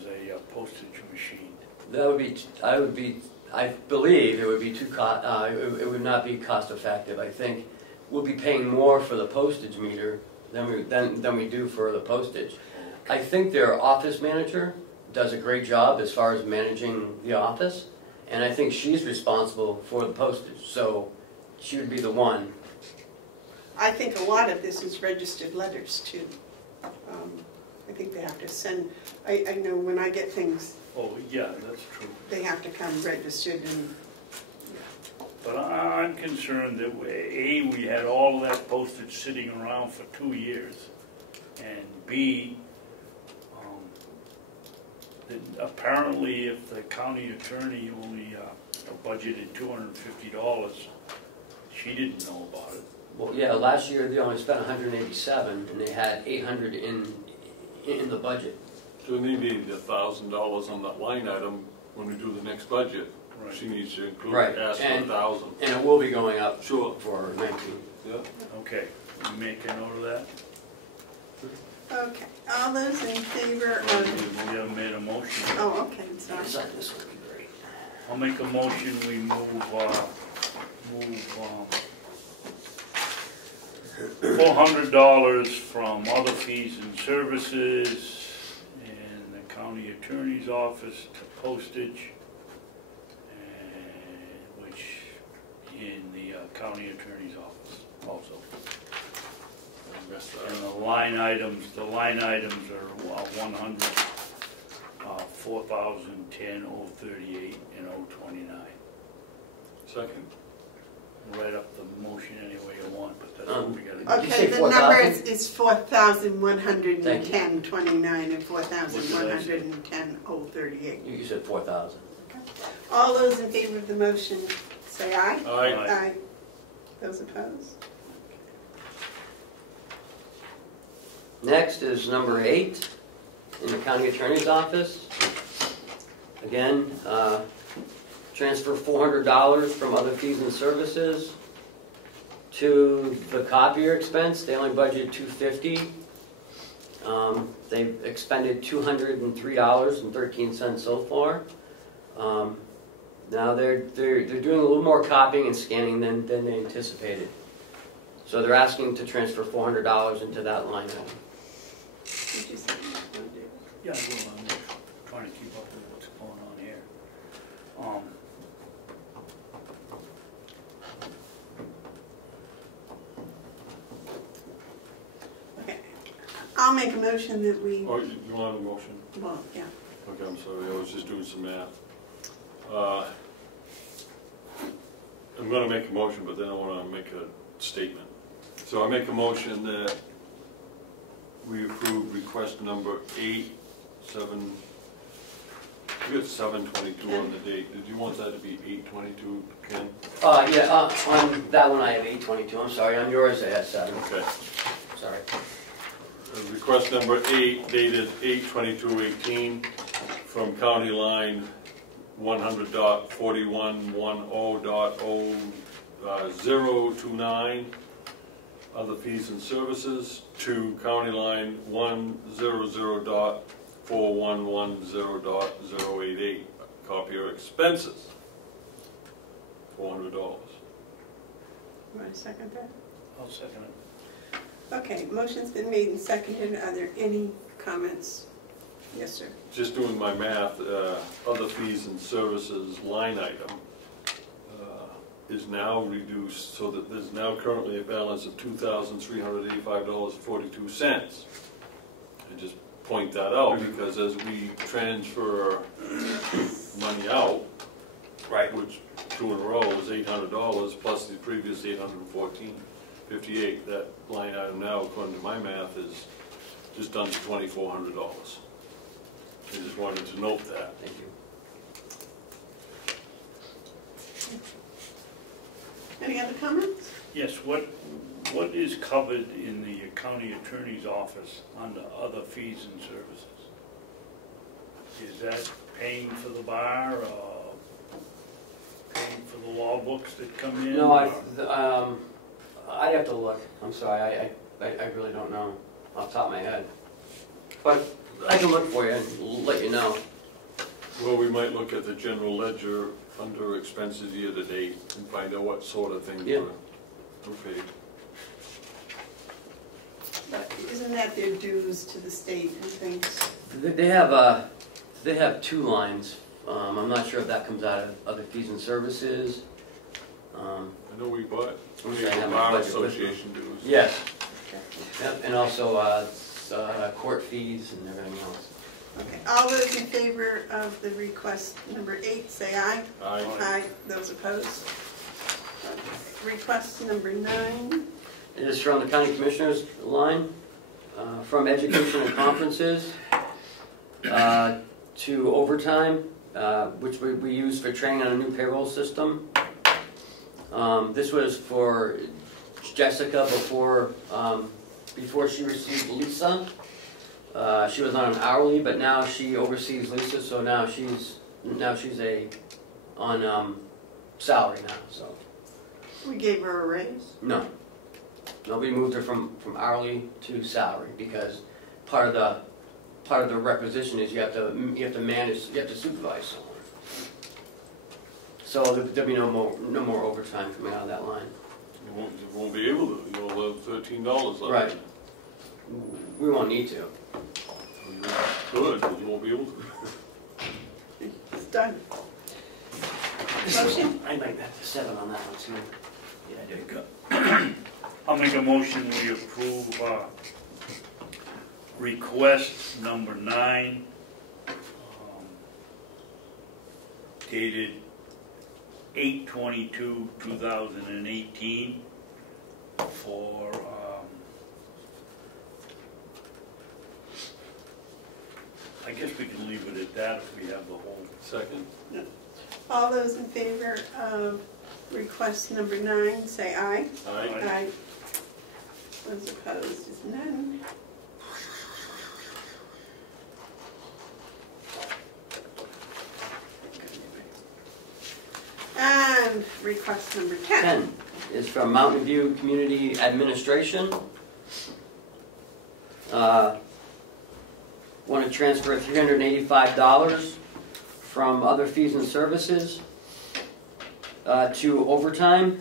a postage machine? I believe it would be it would not be cost effective. I think we'll be paying more for the postage meter than we do for the postage. I think their office manager does a great job as far as managing the office, and I think she's responsible for the postage, so she would be the one. I think a lot of this is registered letters too. I think they have to send, I know when I get things, Oh, yeah, that's true. they have to come registered and, But I'm concerned that, we had all of that postage sitting around for 2 years, and B, that apparently if the county attorney only budgeted $250, she didn't know about it. Well, yeah, last year they only spent 187, and they had 800 in the budget. So they need $1,000 on that line item when we do the next budget. Right. She needs to include, Right. ask for And- 1,000. And it will be going up Sure. for 19. Yeah. Okay, we make a note of that? Okay, all those in favor We of, haven't made a motion. oh, okay, sorry. Sign this would be great. I'll make a motion, we move $400 from other fees and services in the county attorney's office to postage, and which in the county attorney's office also. I messed that And up. the line items are 100, 4,010, 038, and 029. Second. Write up the motion any way you want, but that's what we gotta do. Did you Okay, say the number 4,000? is 4,110.29 and 4,110.038. You said 4,000. All those in favor of the motion, say aye. Aye. Aye. Those opposed? Next is number 8 in the county attorney's office. Again, transfer $400 from other fees and services to the copier expense. They only budgeted $250. They've expended $203.13 so far. Now they're doing a little more copying and scanning than they anticipated. So they're asking to transfer $400 into that line item. Did you say that? Yeah, well, I'm trying to keep up with what's going on here. Okay. I'll make a motion that we, Oh, you want a motion? well, yeah. Okay, I'm sorry, I was just doing some math. I'm gonna make a motion, but then I wanna make a statement. So I make a motion that we approve request number 8, 7, we got 7/22 on the date. Did you want that to be 8/22, Ken? Yeah, on that one I have 822, I'm sorry. On yours I have 7, Okay. sorry. Request number 8 dated 8/22/18 from county line 100.4110.029, other fees and services, to county line 100.4110.088, copier expenses, $400. You want to second that? I'll second it. Okay, motion's been made and seconded. Are there any comments? Yes, sir. Just doing my math, other fees and services line item is now reduced so that there's now currently a balance of $2,385.42. I just point that out because as we transfer money out, Right. which 2 in a row is $800 plus the previous $814.58, that line item now, according to my math, is just under $2,400. I just wanted to note that. Thank you. Any other comments? Yes, what is covered in the county attorney's office under other fees and services? Is that paying for the bar, or paying for the law books that come in? No, or- I'd have to look. I'm sorry, I really don't know off the top of my head. But I can look for you and let you know. Well, we might look at the general ledger under expenses year to date and find out what sort of things Yeah. were paid. But isn't that their dues to the state and things? They have 2 lines. I'm not sure if that comes out of other fees and services. I know we bought, we Okay, I have have my bar budget with me. association dues. Yes. Yep, and also court fees and everything else. Okay, all those in favor of the request number 8, say aye. Aye. Aye. Those opposed? Okay. Request number 9. It is from the county commissioners line, from education and conferences to overtime, which we use for training on a new payroll system. This was for Jessica before she received Lisa. She was on an hourly, but now she oversees Lisa, so now she's on salary now. So We gave her a raise. no, nobody moved her from hourly to salary because part of the requisition is you have to manage, you have to supervise someone. So there'll be no more overtime coming out of that line. You won't be able to, you'll have $13 left. Right. We won't need to. Good, but you won't be able to. It's done. Motion? I might have to 7 on that one too. Yeah, I did. Good. I'll make a motion, we approve, request number 9, dated 8/22/2018 for, I guess we can leave it at that if we have the whole. Second? All those in favor of request number 9, say aye. Aye. Aye. Those opposed is none. And request number 10. 10 is from Mountain View Community Administration. Want to transfer $385 from other fees and services to overtime.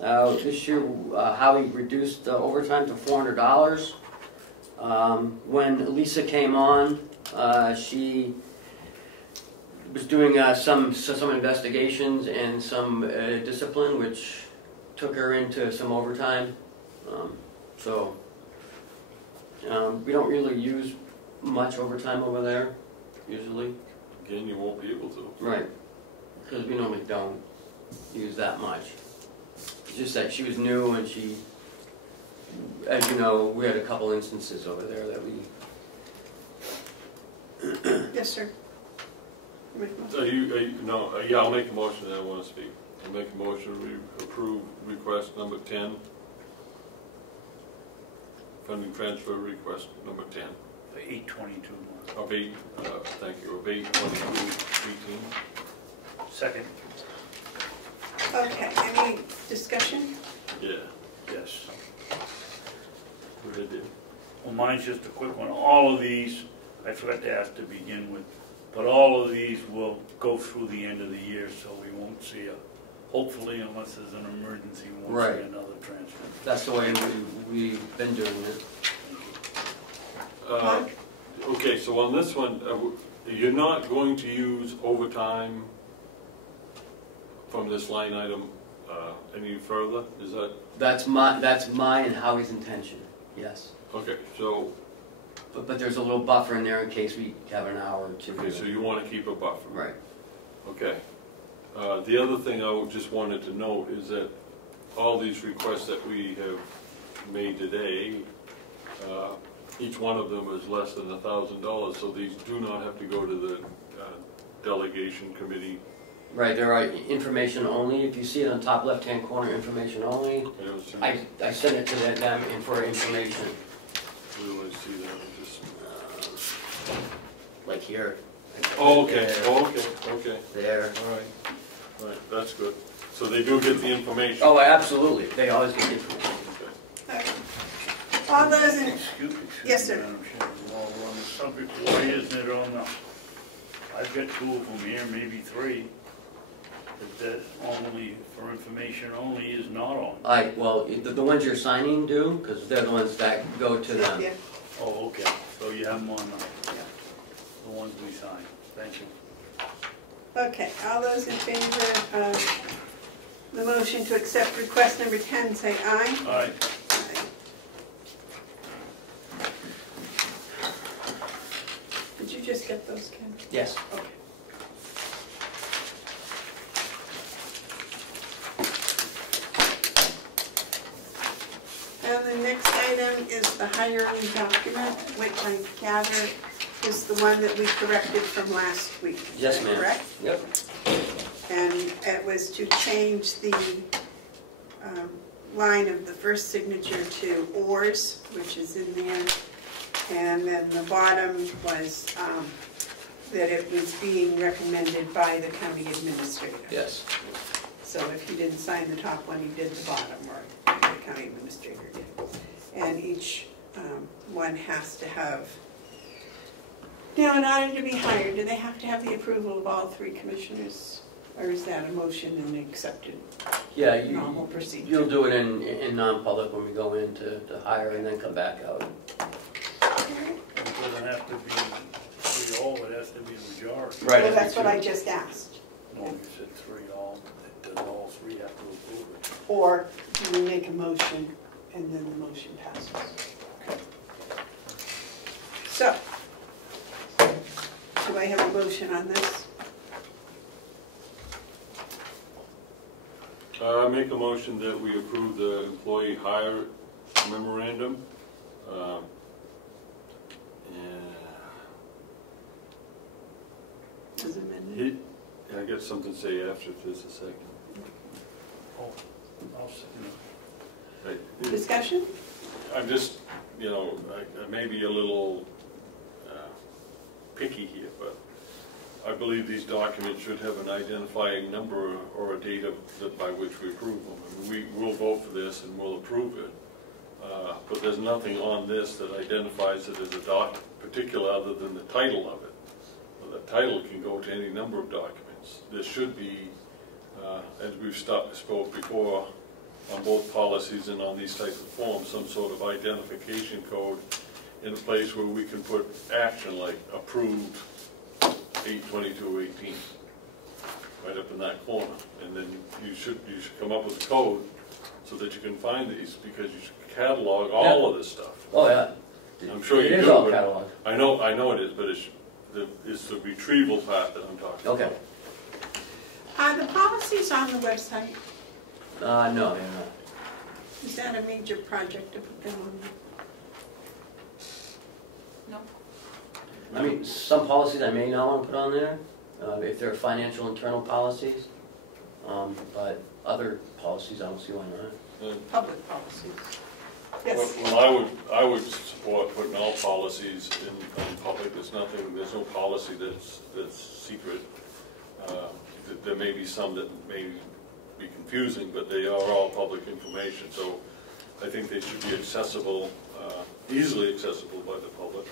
This year, Howie reduced the overtime to $400. When Lisa came on, she was doing some investigations and some discipline, which took her into some overtime. We don't really use much overtime over there, usually. Again, you won't be able to. Right, because we normally don't use that much. It's just that she was new and she, as you know, we had a couple instances over there that we... Yes, sir. Yeah, I'll make a motion and I want to speak. I'll make a motion, we approve request number 10. Funding transfer request number 10. 8/22. Of 8, thank you, of 8/22/18. Second. Okay, any discussion? Yeah. Yes. What did I do? Well, mine's just a quick one. All of these, I forgot to ask to begin with, but all of these will go through the end of the year, so we won't see hopefully, unless there's an emergency, we won't Right. see another transfer. That's the way we've been doing it. Okay, so on this one, you're not going to use overtime from this line item any further? Is that? That's my and Howie's intention, yes. Okay, so But there's a little buffer in there in case we have an hour or two. okay, so you want to keep a buffer. Right. Okay. The other thing I just wanted to note is that all these requests that we have made today, each one of them is less than $1,000, so these do not have to go to the delegation committee. Right, there are information only. If you see it on top left-hand corner, information only. I send it to them for information. Where do I see that? Like here. Oh, okay, There, oh, okay. there. All right, that's good. So they do get the information? Oh, absolutely. They always get the information. Okay. Okay. All those in, Excuse Yes, me, sir. Madam Chair, while we're on the subject, why isn't it on the, I've got 2 of them here, maybe 3, that only, for information only, is not on. Well, the ones you're signing do, because they're the ones that go to them. yeah, Oh, okay, so you have them on the ones we signed, thank you. okay, all those in favor of the motion to accept request number 10, say aye. All right, Aye. Did you just get those, Ken? Yes. Okay. And the next item is the hiring document, which I gather is the one that we corrected from last week. Is Yes, that ma'am. correct? Yep. And it was to change the line of the first signature to "ors," which is in there. And then the bottom was that it was being recommended by the county administrator. Yes. So if he didn't sign the top one, he did the bottom, or the county administrator did. And each one has to have, now in order to be hired, do they have to have the approval of all three commissioners? Or is that a motion and accepted Yeah, normal procedure? you'll do it in non-public when we go in to hire and then come back out. It doesn't have to be 3-all, it has to be a majority. Right. Well, that's what I just asked. No, you said 3-all, does all three have to approve it? Or do we make a motion and then the motion passes? So, do I have a motion on this? I make a motion that we approve the employee hire memorandum. As amended? I got something to say after just a second. Oh, I'll second it. Right. Discussion? I'm just, I may be a little picky here, but I believe these documents should have an identifying number or a date by which we approve them. I mean, we will vote for this and we'll approve it, but there's nothing on this that identifies it as a particular other than the title of it. Well, the title can go to any number of documents. There should be, as we've spoke before, on both policies and on these types of forms, some sort of identification code in a place where we can put action like approved 8/22/18 right up in that corner, and then you should come up with a code so that you can find these, because you should catalog all of this stuff. Oh, yeah. I'm sure you do. It is all but cataloged. I know it is, but it's the retrieval part that I'm talking about. Okay. Are the policies on the website? No, they're not. Is that a major project to put them on? No. I mean, some policies I may not want to put on there, if they're financial internal policies, but other policies I don't see why not. Public policies? Yes. Well, I would support putting all policies in public. There's no policy that's secret. There may be some that may be confusing, but they are all public information. So I think they should be accessible, easily accessible by the public.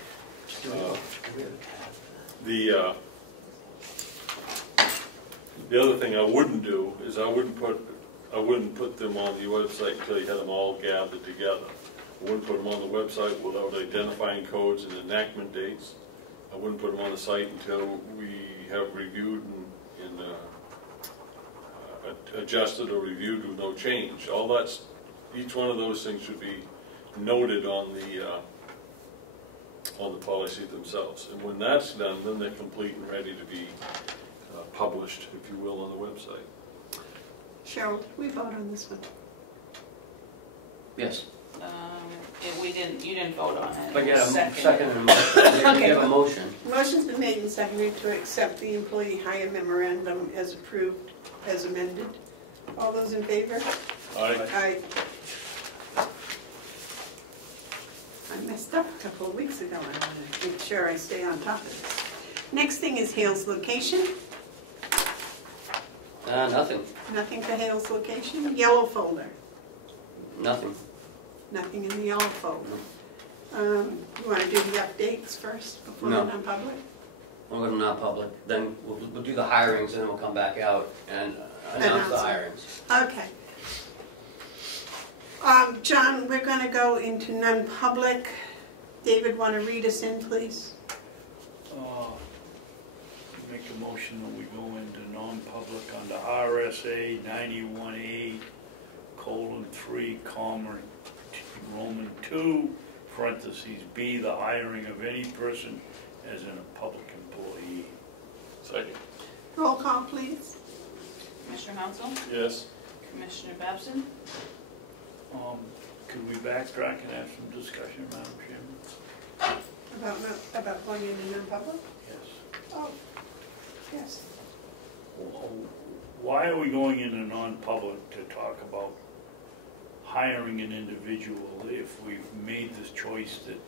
The other thing I wouldn't do is I wouldn't put them on the website until you had them all gathered together. I wouldn't put them on the website without identifying codes and enactment dates. I wouldn't put them on the site until we have reviewed and adjusted or reviewed with no change. Each one of those things should be noted on the policy themselves. And when that's done, then they're complete and ready to be published, if you will, on the website. Cheryl, did we vote on this one? Yes. You didn't vote on it. But you had a Second. second and a motion. You have a motion. Motion's been made and seconded to accept the employee hire memorandum as approved, as amended. All those in favor? Aye. Aye. I messed up a couple of weeks ago, and I want to make sure I stay on top of this. Next thing is Hale's location. Nothing. Nothing for Hale's location. Yellow folder. Nothing. Nothing in the yellow folder. You want to do the updates first before No. we're non-public? We'll go to non-public, then we'll do the hirings, and then we'll come back out and announce the hirings. Okay. John, we're going to go into non-public. David, want to read us in, please? Make a motion that we go into non-public under RSA 91A:3, Roman 2, parentheses B, the hiring of any person as a public employee. Second. Roll call, please. Commissioner Hansel? Yes. Commissioner Babson? Could we backtrack and have some discussion, Madam Chairman? About going into non-public? Yes. Oh, yes. Why are we going into non-public to talk about hiring an individual if we've made this choice that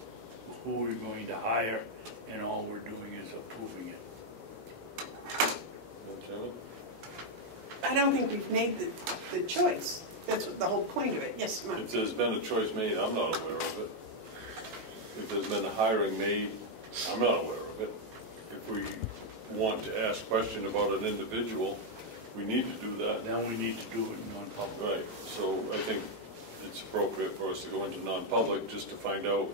who we're going to hire and all we're doing is approving it? I don't think we've made the choice. That's what the whole point of it. Yes, Mark. If there's been a choice made, I'm not aware of it. if there's been a hiring made, I'm not aware of it. If we want to ask a question about an individual, we need to do that. Now we need to do it in non-public. Right, so I think it's appropriate for us to go into non-public just to find out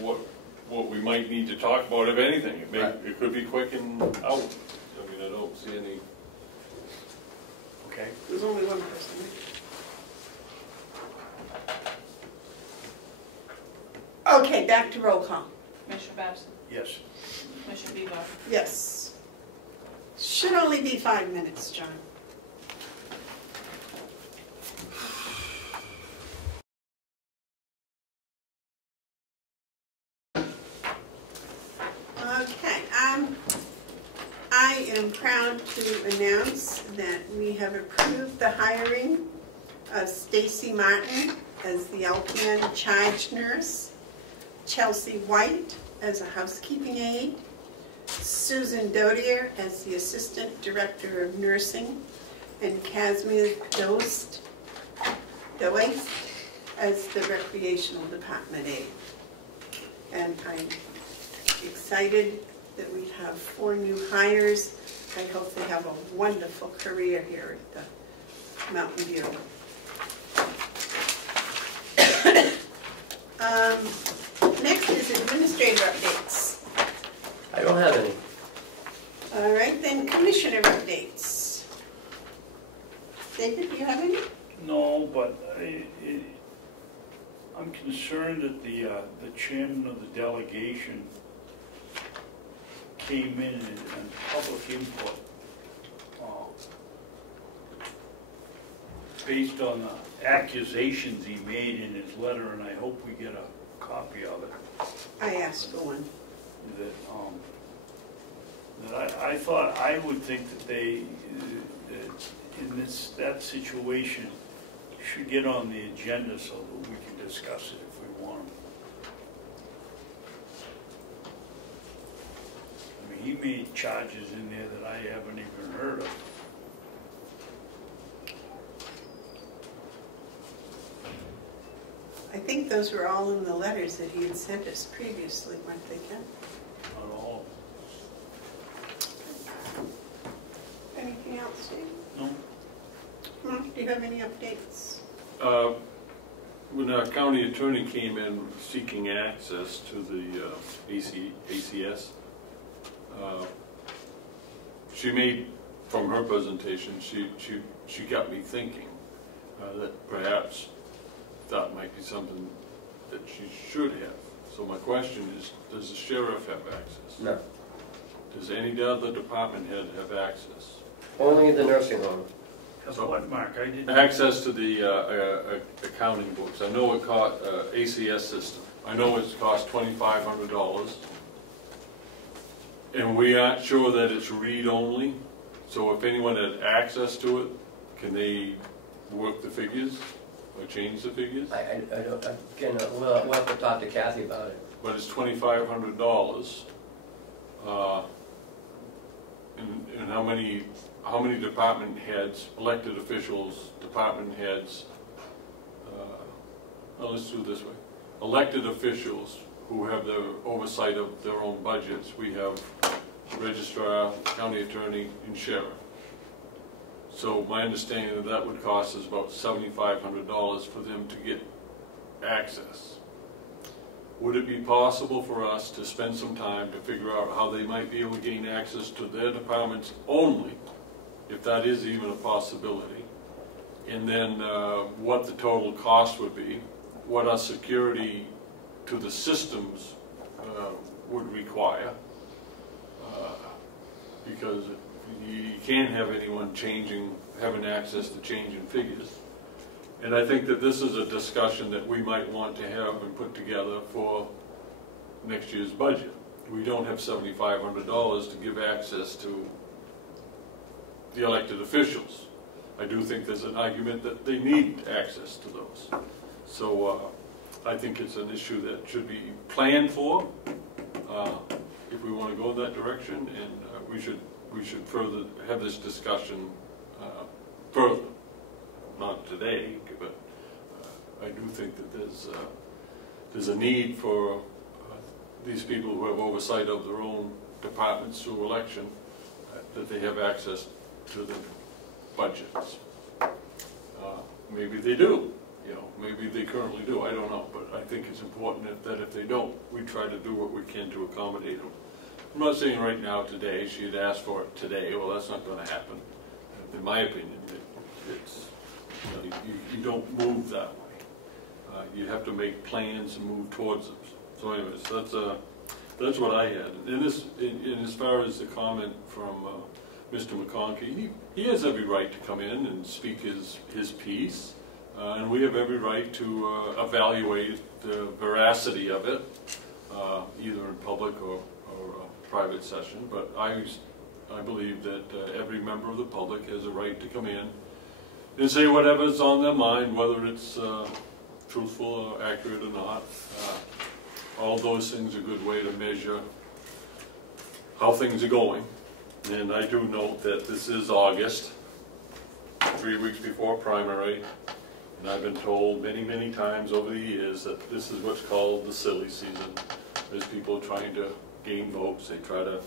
what we might need to talk about, if anything. It could be quick and out. I mean, I don't see any. Okay. There's only one person. Okay, back to roll call. Commissioner Babson, Yes. Commissioner Bebo, Yes. Should only be 5 minutes, John. Okay, I am proud to announce that we have approved the hiring of Stacy Martin as the LPN charge nurse, Chelsea White as a housekeeping aide, Susan Dodier as the Assistant Director of Nursing, and Casimir Doist as the Recreational Department aide. And I'm excited that we have 4 new hires. I hope they have a wonderful career here at the Mountain View. Next is administrator updates. I don't have any. All right, then commissioner updates. David, do you have any? No, but I'm concerned that the chairman of the delegation came in and public input based on the accusations he made in his letter, and I hope we get a copy of it. I asked for one. That I thought, I would think that they, in that situation, should get on the agenda so that we can discuss it if we want. I mean, he made charges in there that I haven't even heard of. I think those were all in the letters that he had sent us previously, weren't they, Ken? Not all Anything else, Dave? of them. Mark, do you have any updates? When our county attorney came in seeking access to the ACS, she made, from her presentation, she got me thinking that perhaps that might be something that she should have. So my question is, does the sheriff have access? No. Does any other department head have access? Only the nursing home. That's what, Mark, I didn't. Access to the accounting books. I know it cost, ACS system. I know it's cost $2,500. And we aren't sure that it's read-only. So if anyone had access to it, can they work the figures or change the figures? I don't, again, we'll have to talk to Kathy about it. But it's $2,500. And how many department heads, elected officials, department heads, well, let's do it this way. Elected officials who have the oversight of their own budgets, we have registrar, county attorney, and sheriff. So my understanding of that would cost us about $7,500 for them to get access. Would it be possible for us to spend some time to figure out how they might be able to gain access to their departments only, if that is even a possibility, and then what the total cost would be, what our security to the systems would require, because you can't have anyone having access to changing figures. And I think that this is a discussion that we might want to have and put together for next year's budget. We don't have $7,500 to give access to the elected officials. I do think there's an argument that they need access to those. So I think it's an issue that should be planned for if we want to go in that direction, and we should further have this discussion further. Not today, but I do think that there's there's a need for these people who have oversight of their own departments through election, that they have access to the budgets. Maybe they do, you know, maybe they currently do, I don't know, but I think it's important that if they don't, we try to do what we can to accommodate them. I'm not saying right now, today, she had asked for it today, well, that's not gonna happen. In my opinion, it's, you know, you don't move that way. You have to make plans and move towards them. So anyways, that's what I had. And as far as the comment from Mr. McConkey, he has every right to come in and speak his piece, and we have every right to evaluate the veracity of it, either in public or private session. But I believe that every member of the public has a right to come in and say whatever's on their mind, whether it's truthful or accurate or not. All those things are a good way to measure how things are going. And I do note that this is August, 3 weeks before primary, and I've been told many, many times over the years that this is what's called the silly season. There's people trying to gain votes, they try to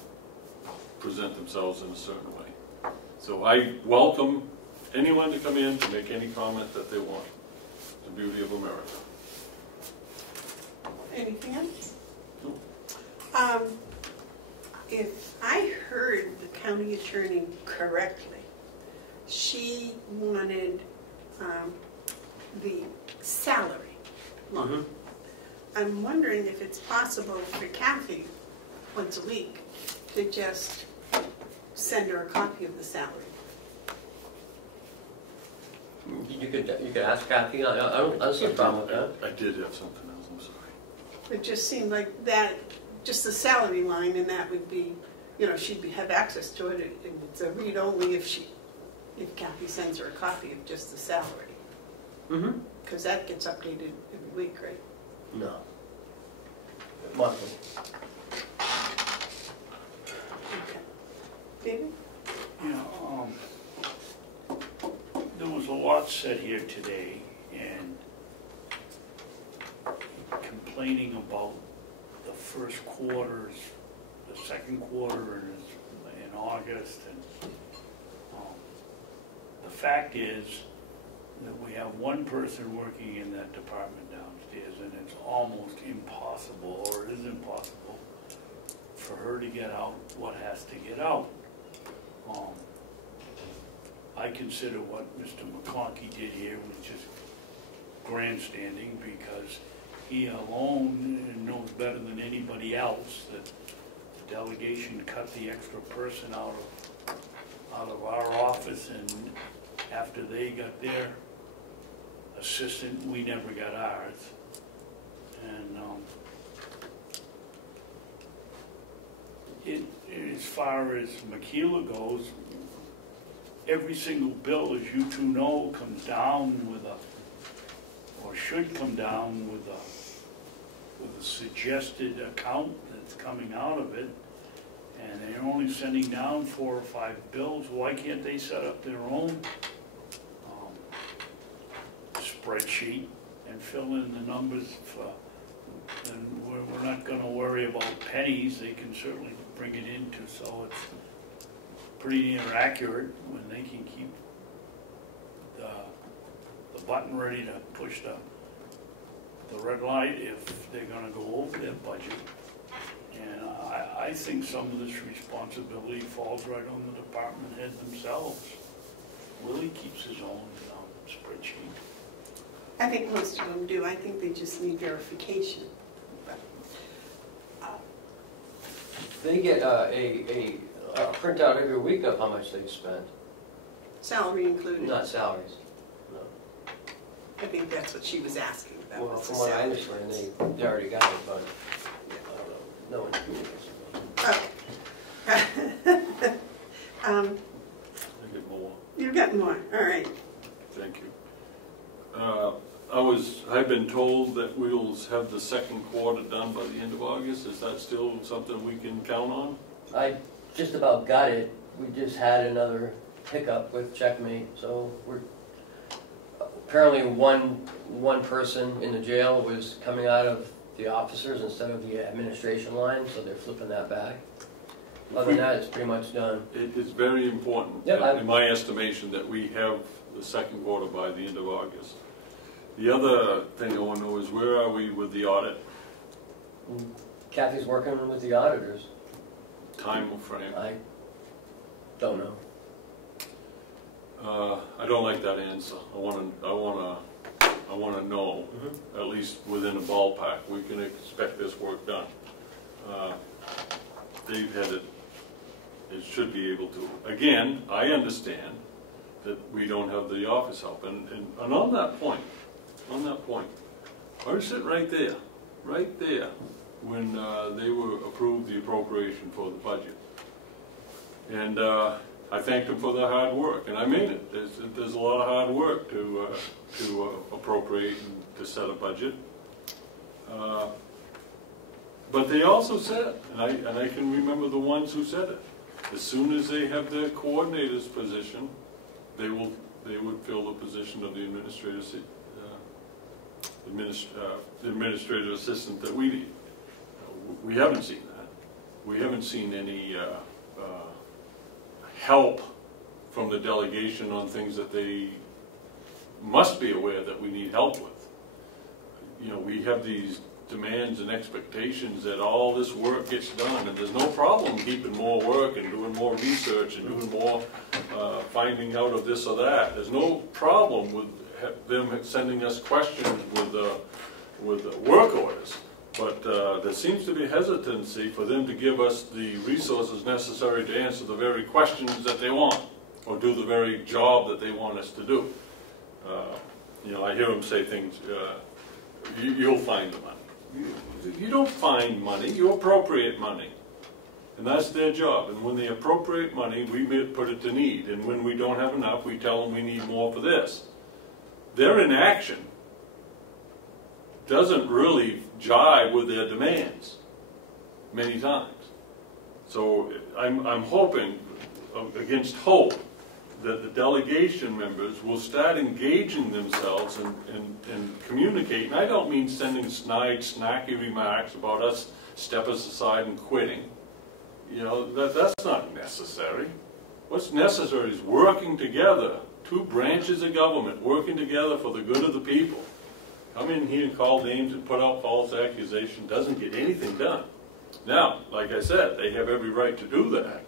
present themselves in a certain way. So I welcome anyone to come in to make any comment that they want. The beauty of America. Anything else? No. If I heard the county attorney correctly, she wanted the salary line. I'm wondering if it's possible for Kathy, once a week, to just send her a copy of the salary. You could ask Kathy, I don't see a problem with that. I did have something else, I'm sorry. It just seemed like that, just the salary line, and that would be, you know, she'd have access to it. It's a read only if Kathy sends her a copy of just the salary. Because that gets updated every week, right? No. Monthly. Okay. David? Yeah, there was a lot said here today, and complaining about the first quarters, the second quarter in August, and the fact is that we have one person working in that department downstairs, and it's almost impossible, or it is impossible, for her to get out what has to get out. I consider what Mr. McConkey did here was just grandstanding, because he alone knows better than anybody else that the delegation cut the extra person out of our office, and after they got their assistant, we never got ours. And as far as Makila goes, every single bill, as you two know, comes down with or should come down with a suggested account that's coming out of it, and they're only sending down 4 or 5 bills. Why can't they set up their own spreadsheet and fill in the numbers and we're not going to worry about pennies. They can certainly bring it into, so it's pretty near accurate when they can keep the button ready to push the red light if they're going to go over their budget. And I think some of this responsibility falls right on the department head themselves. Willie keeps his own spreadsheet. I think most of them do. I think they just need verification. They get a printout every week of how much they've spent. Salary included. Not salaries. No. I think that's what she was asking about. Well, from what I understand, they already got it, but I don't know. No one communicates. I get more. You've got more. All right. Thank you. I've been told that we'll have the second quarter done by the end of August. Is that still something we can count on? I just about got it. We just had another hiccup with Checkmate, so apparently one person in the jail was coming out of the officers instead of the administration line, so they're flipping that back. Other than that, it's pretty much done. It's very important, Yeah, in my estimation, that we have the second quarter by the end of August. The other thing I want to know is, where are we with the audit? Kathy's working with the auditors. Time frame? I don't know. I don't like that answer. I want to know, at least within a ballpark, we can expect this work done. They've had it should be able to. Again, I understand that we don't have the office help, and on that point, I was sitting right there, when they were approved the appropriation for the budget. And I thanked them for their hard work, and I mean it. There's a lot of hard work to appropriate and to set a budget. But they also said, and I can remember the ones who said it, as soon as they have their coordinator's position, they would fill the position of the administrative assistant that we need. We haven't seen that. We haven't seen any help from the delegation on things that they must be aware that we need help with. You know, we have these demands and expectations that all this work gets done, and there's no problem keeping more work and doing more research and doing more finding out of this or that. There's no problem with them sending us questions with work orders. But there seems to be hesitancy for them to give us the resources necessary to answer the very questions that they want, or do the very job that they want us to do. You know, I hear them say things, you'll find the money. You don't find money, you appropriate money. And that's their job. And when they appropriate money, we put it to need. And when we don't have enough, we tell them we need more for this. Their inaction doesn't really jive with their demands many times. So I'm hoping, against hope, that the delegation members will start engaging themselves and communicate. And I don't mean sending snide, snacky remarks about us, step us aside and quitting. You know, that's not necessary. What's necessary is working together, two branches of government working together for the good of the people. Come in here and call names and put out false accusation doesn't get anything done. Now, like I said, they have every right to do that.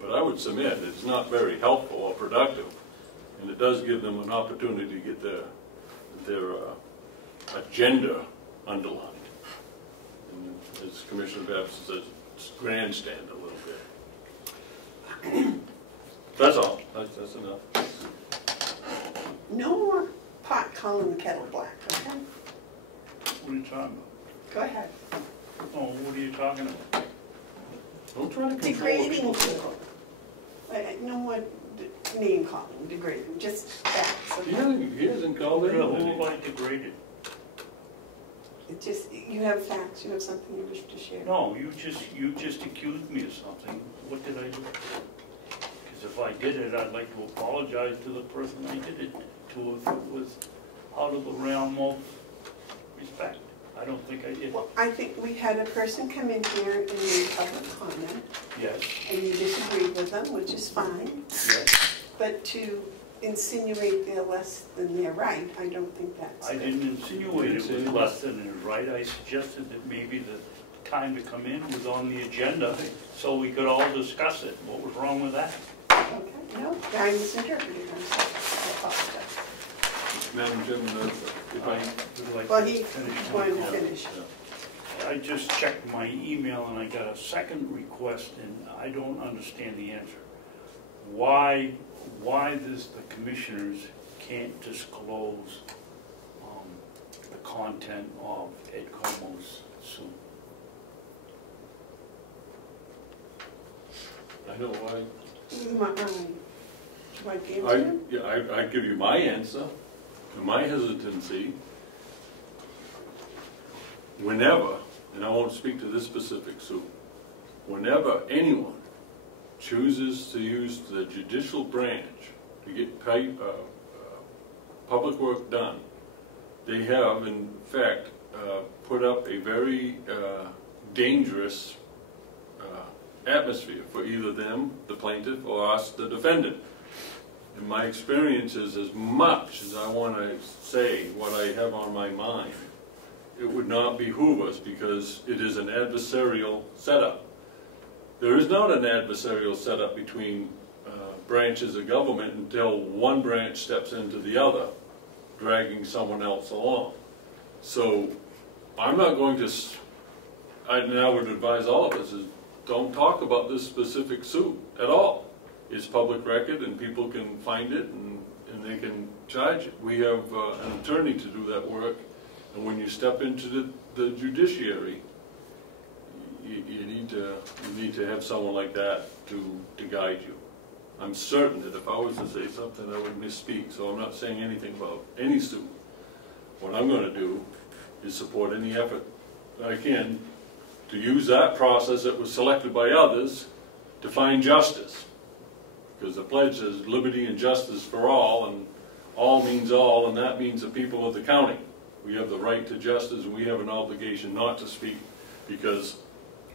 But I would submit it's not very helpful or productive, and it does give them an opportunity to get their agenda underlined. And as Commissioner Babson says, it's grandstand a little bit. That's all. That's enough. No more pot calling the kettle black, okay? What are you talking about? Go ahead. Oh, what are you talking about? Don't try to control Degrading people. No more name calling, degrading, just facts. Okay? He hasn't called in. Who have I degraded? It just, you have facts, you have something you wish to share. No, you just accused me of something. What did I do? Because if I did it, I'd like to apologize to the person I did it to if it was out of the realm of respect. I don't think I did. Well, I think we had a person come in here and make public comment, Yes, and you disagreed with them, which is fine. yes. But to insinuate they're less than they're right, I don't think that's I good. didn't insinuate it was less than it was right. I suggested that maybe the time to come in was on the agenda so we could all discuss it. What was wrong with that? Okay, no, I misinterpreted him, so I apologize. Madam Chairman, if I... Would like Well, to he finish. wanted to finish. I just checked my email and I got a second request and I don't understand the answer. Why does the commissioners can't disclose the content of Ed Como's suit? I know why. Do I give it to him? Yeah, I give you my answer. And my hesitancy, whenever, and I won't speak to this specific suit, whenever anyone chooses to use the judicial branch to get public work done. They have, in fact, put up a very dangerous atmosphere for either them, the plaintiff, or us, the defendant. And my experience is, as much as I want to say what I have on my mind, it would not behoove us because it is an adversarial setup. There is not an adversarial setup between branches of government until one branch steps into the other, dragging someone else along. So I'm not going to, and I would advise all of us, is don't talk about this specific suit at all. It's public record and people can find it and they can charge it. We have an attorney to do that work, and when you step into the judiciary, you need to have someone like that to guide you. I'm certain that if I was to say something, I would misspeak, so I'm not saying anything about any suit. What I'm going to do is support any effort I can to use that process that was selected by others to find justice. Because the pledge says liberty and justice for all, and all means all, and that means the people of the county. We have the right to justice, and we have an obligation not to speak, because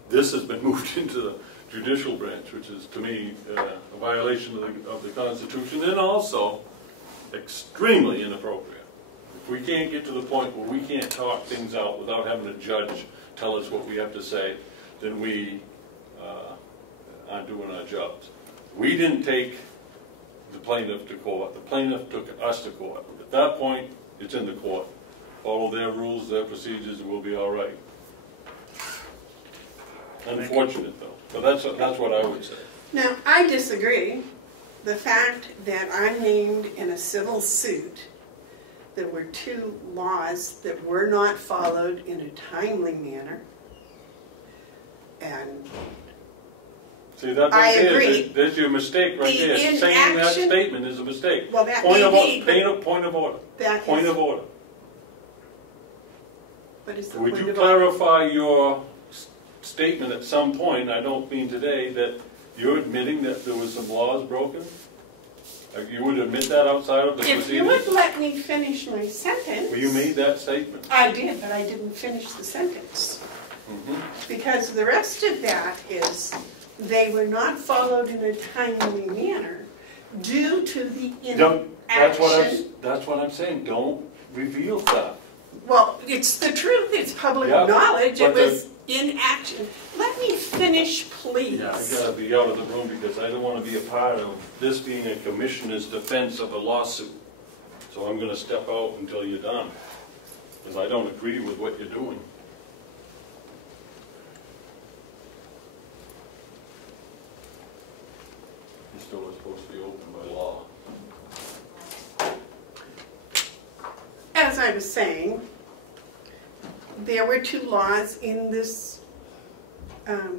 this has been moved into the judicial branch, which is, to me, a violation of the Constitution, and also extremely inappropriate. If we can't get to the point where we can't talk things out without having a judge tell us what we have to say, then we aren't doing our jobs. We didn't take the plaintiff to court. The plaintiff took us to court. At that point, it's in the court. Follow their rules, their procedures, and we'll be all right. Unfortunate, though. But that's what I would say. Now, I disagree. The fact that I'm named in a civil suit, there were 2 laws that were not followed in a timely manner, and see, that I right agree. There's your mistake right The there. Saying that inaction- statement is a mistake. Well, that Point may of be, order. Point of order. that Point is, of order. what is the Would point you of order? clarify your statement at some point, I don't mean today, that you're admitting that there was some laws broken? You would admit that outside of the If you proceedings? would let me finish my sentence. Well, you made that statement. I did, but I didn't finish the sentence. Mhm. Because the rest of that is, they were not followed in a timely manner due to the That's inaction. what I'm saying. Don't reveal stuff. Well, it's the truth, it's public Yeah, knowledge, it but the- was inaction. Let me finish, please. Yeah, I gotta be out of the room because I don't wanna be a part of this being a commissioner's defense of a lawsuit. So I'm gonna step out until you're done, because I don't agree with what you're doing. You still are supposed to be open by law. As I was saying, there were 2 laws in this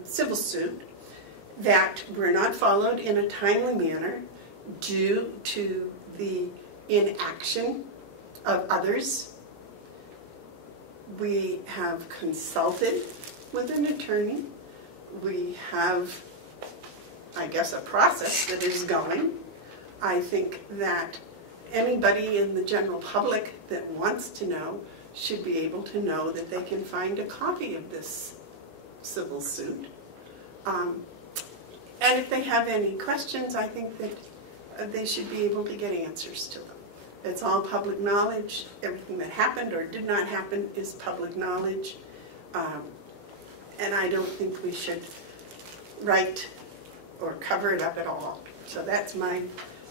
civil suit that were not followed in a timely manner due to the inaction of others. We have consulted with an attorney. We have, I guess, a process that is going. I think that anybody in the general public that wants to know should be able to know that they can find a copy of this civil suit. And if they have any questions, I think that they should be able to get answers to them. It's all public knowledge. Everything that happened or did not happen is public knowledge. And I don't think we should write or cover it up at all. So that's my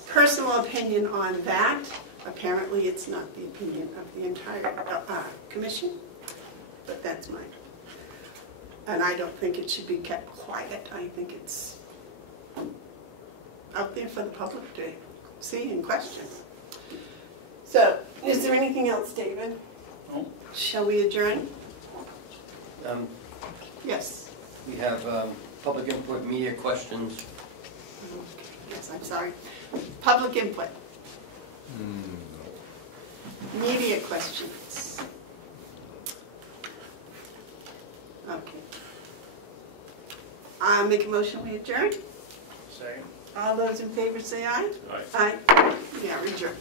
personal opinion on that. Apparently it's not the opinion of the entire commission, but that's mine. And I don't think it should be kept quiet. I think it's out there for the public to see and question. So, is there anything else, David? No. Shall we adjourn? Yes. We have public input, media questions. Okay. Yes, I'm sorry. Public input. Media questions. Okay. I'll make a motion, we adjourn. Second. All those in favor say aye. All right. Aye. Yeah, adjourn.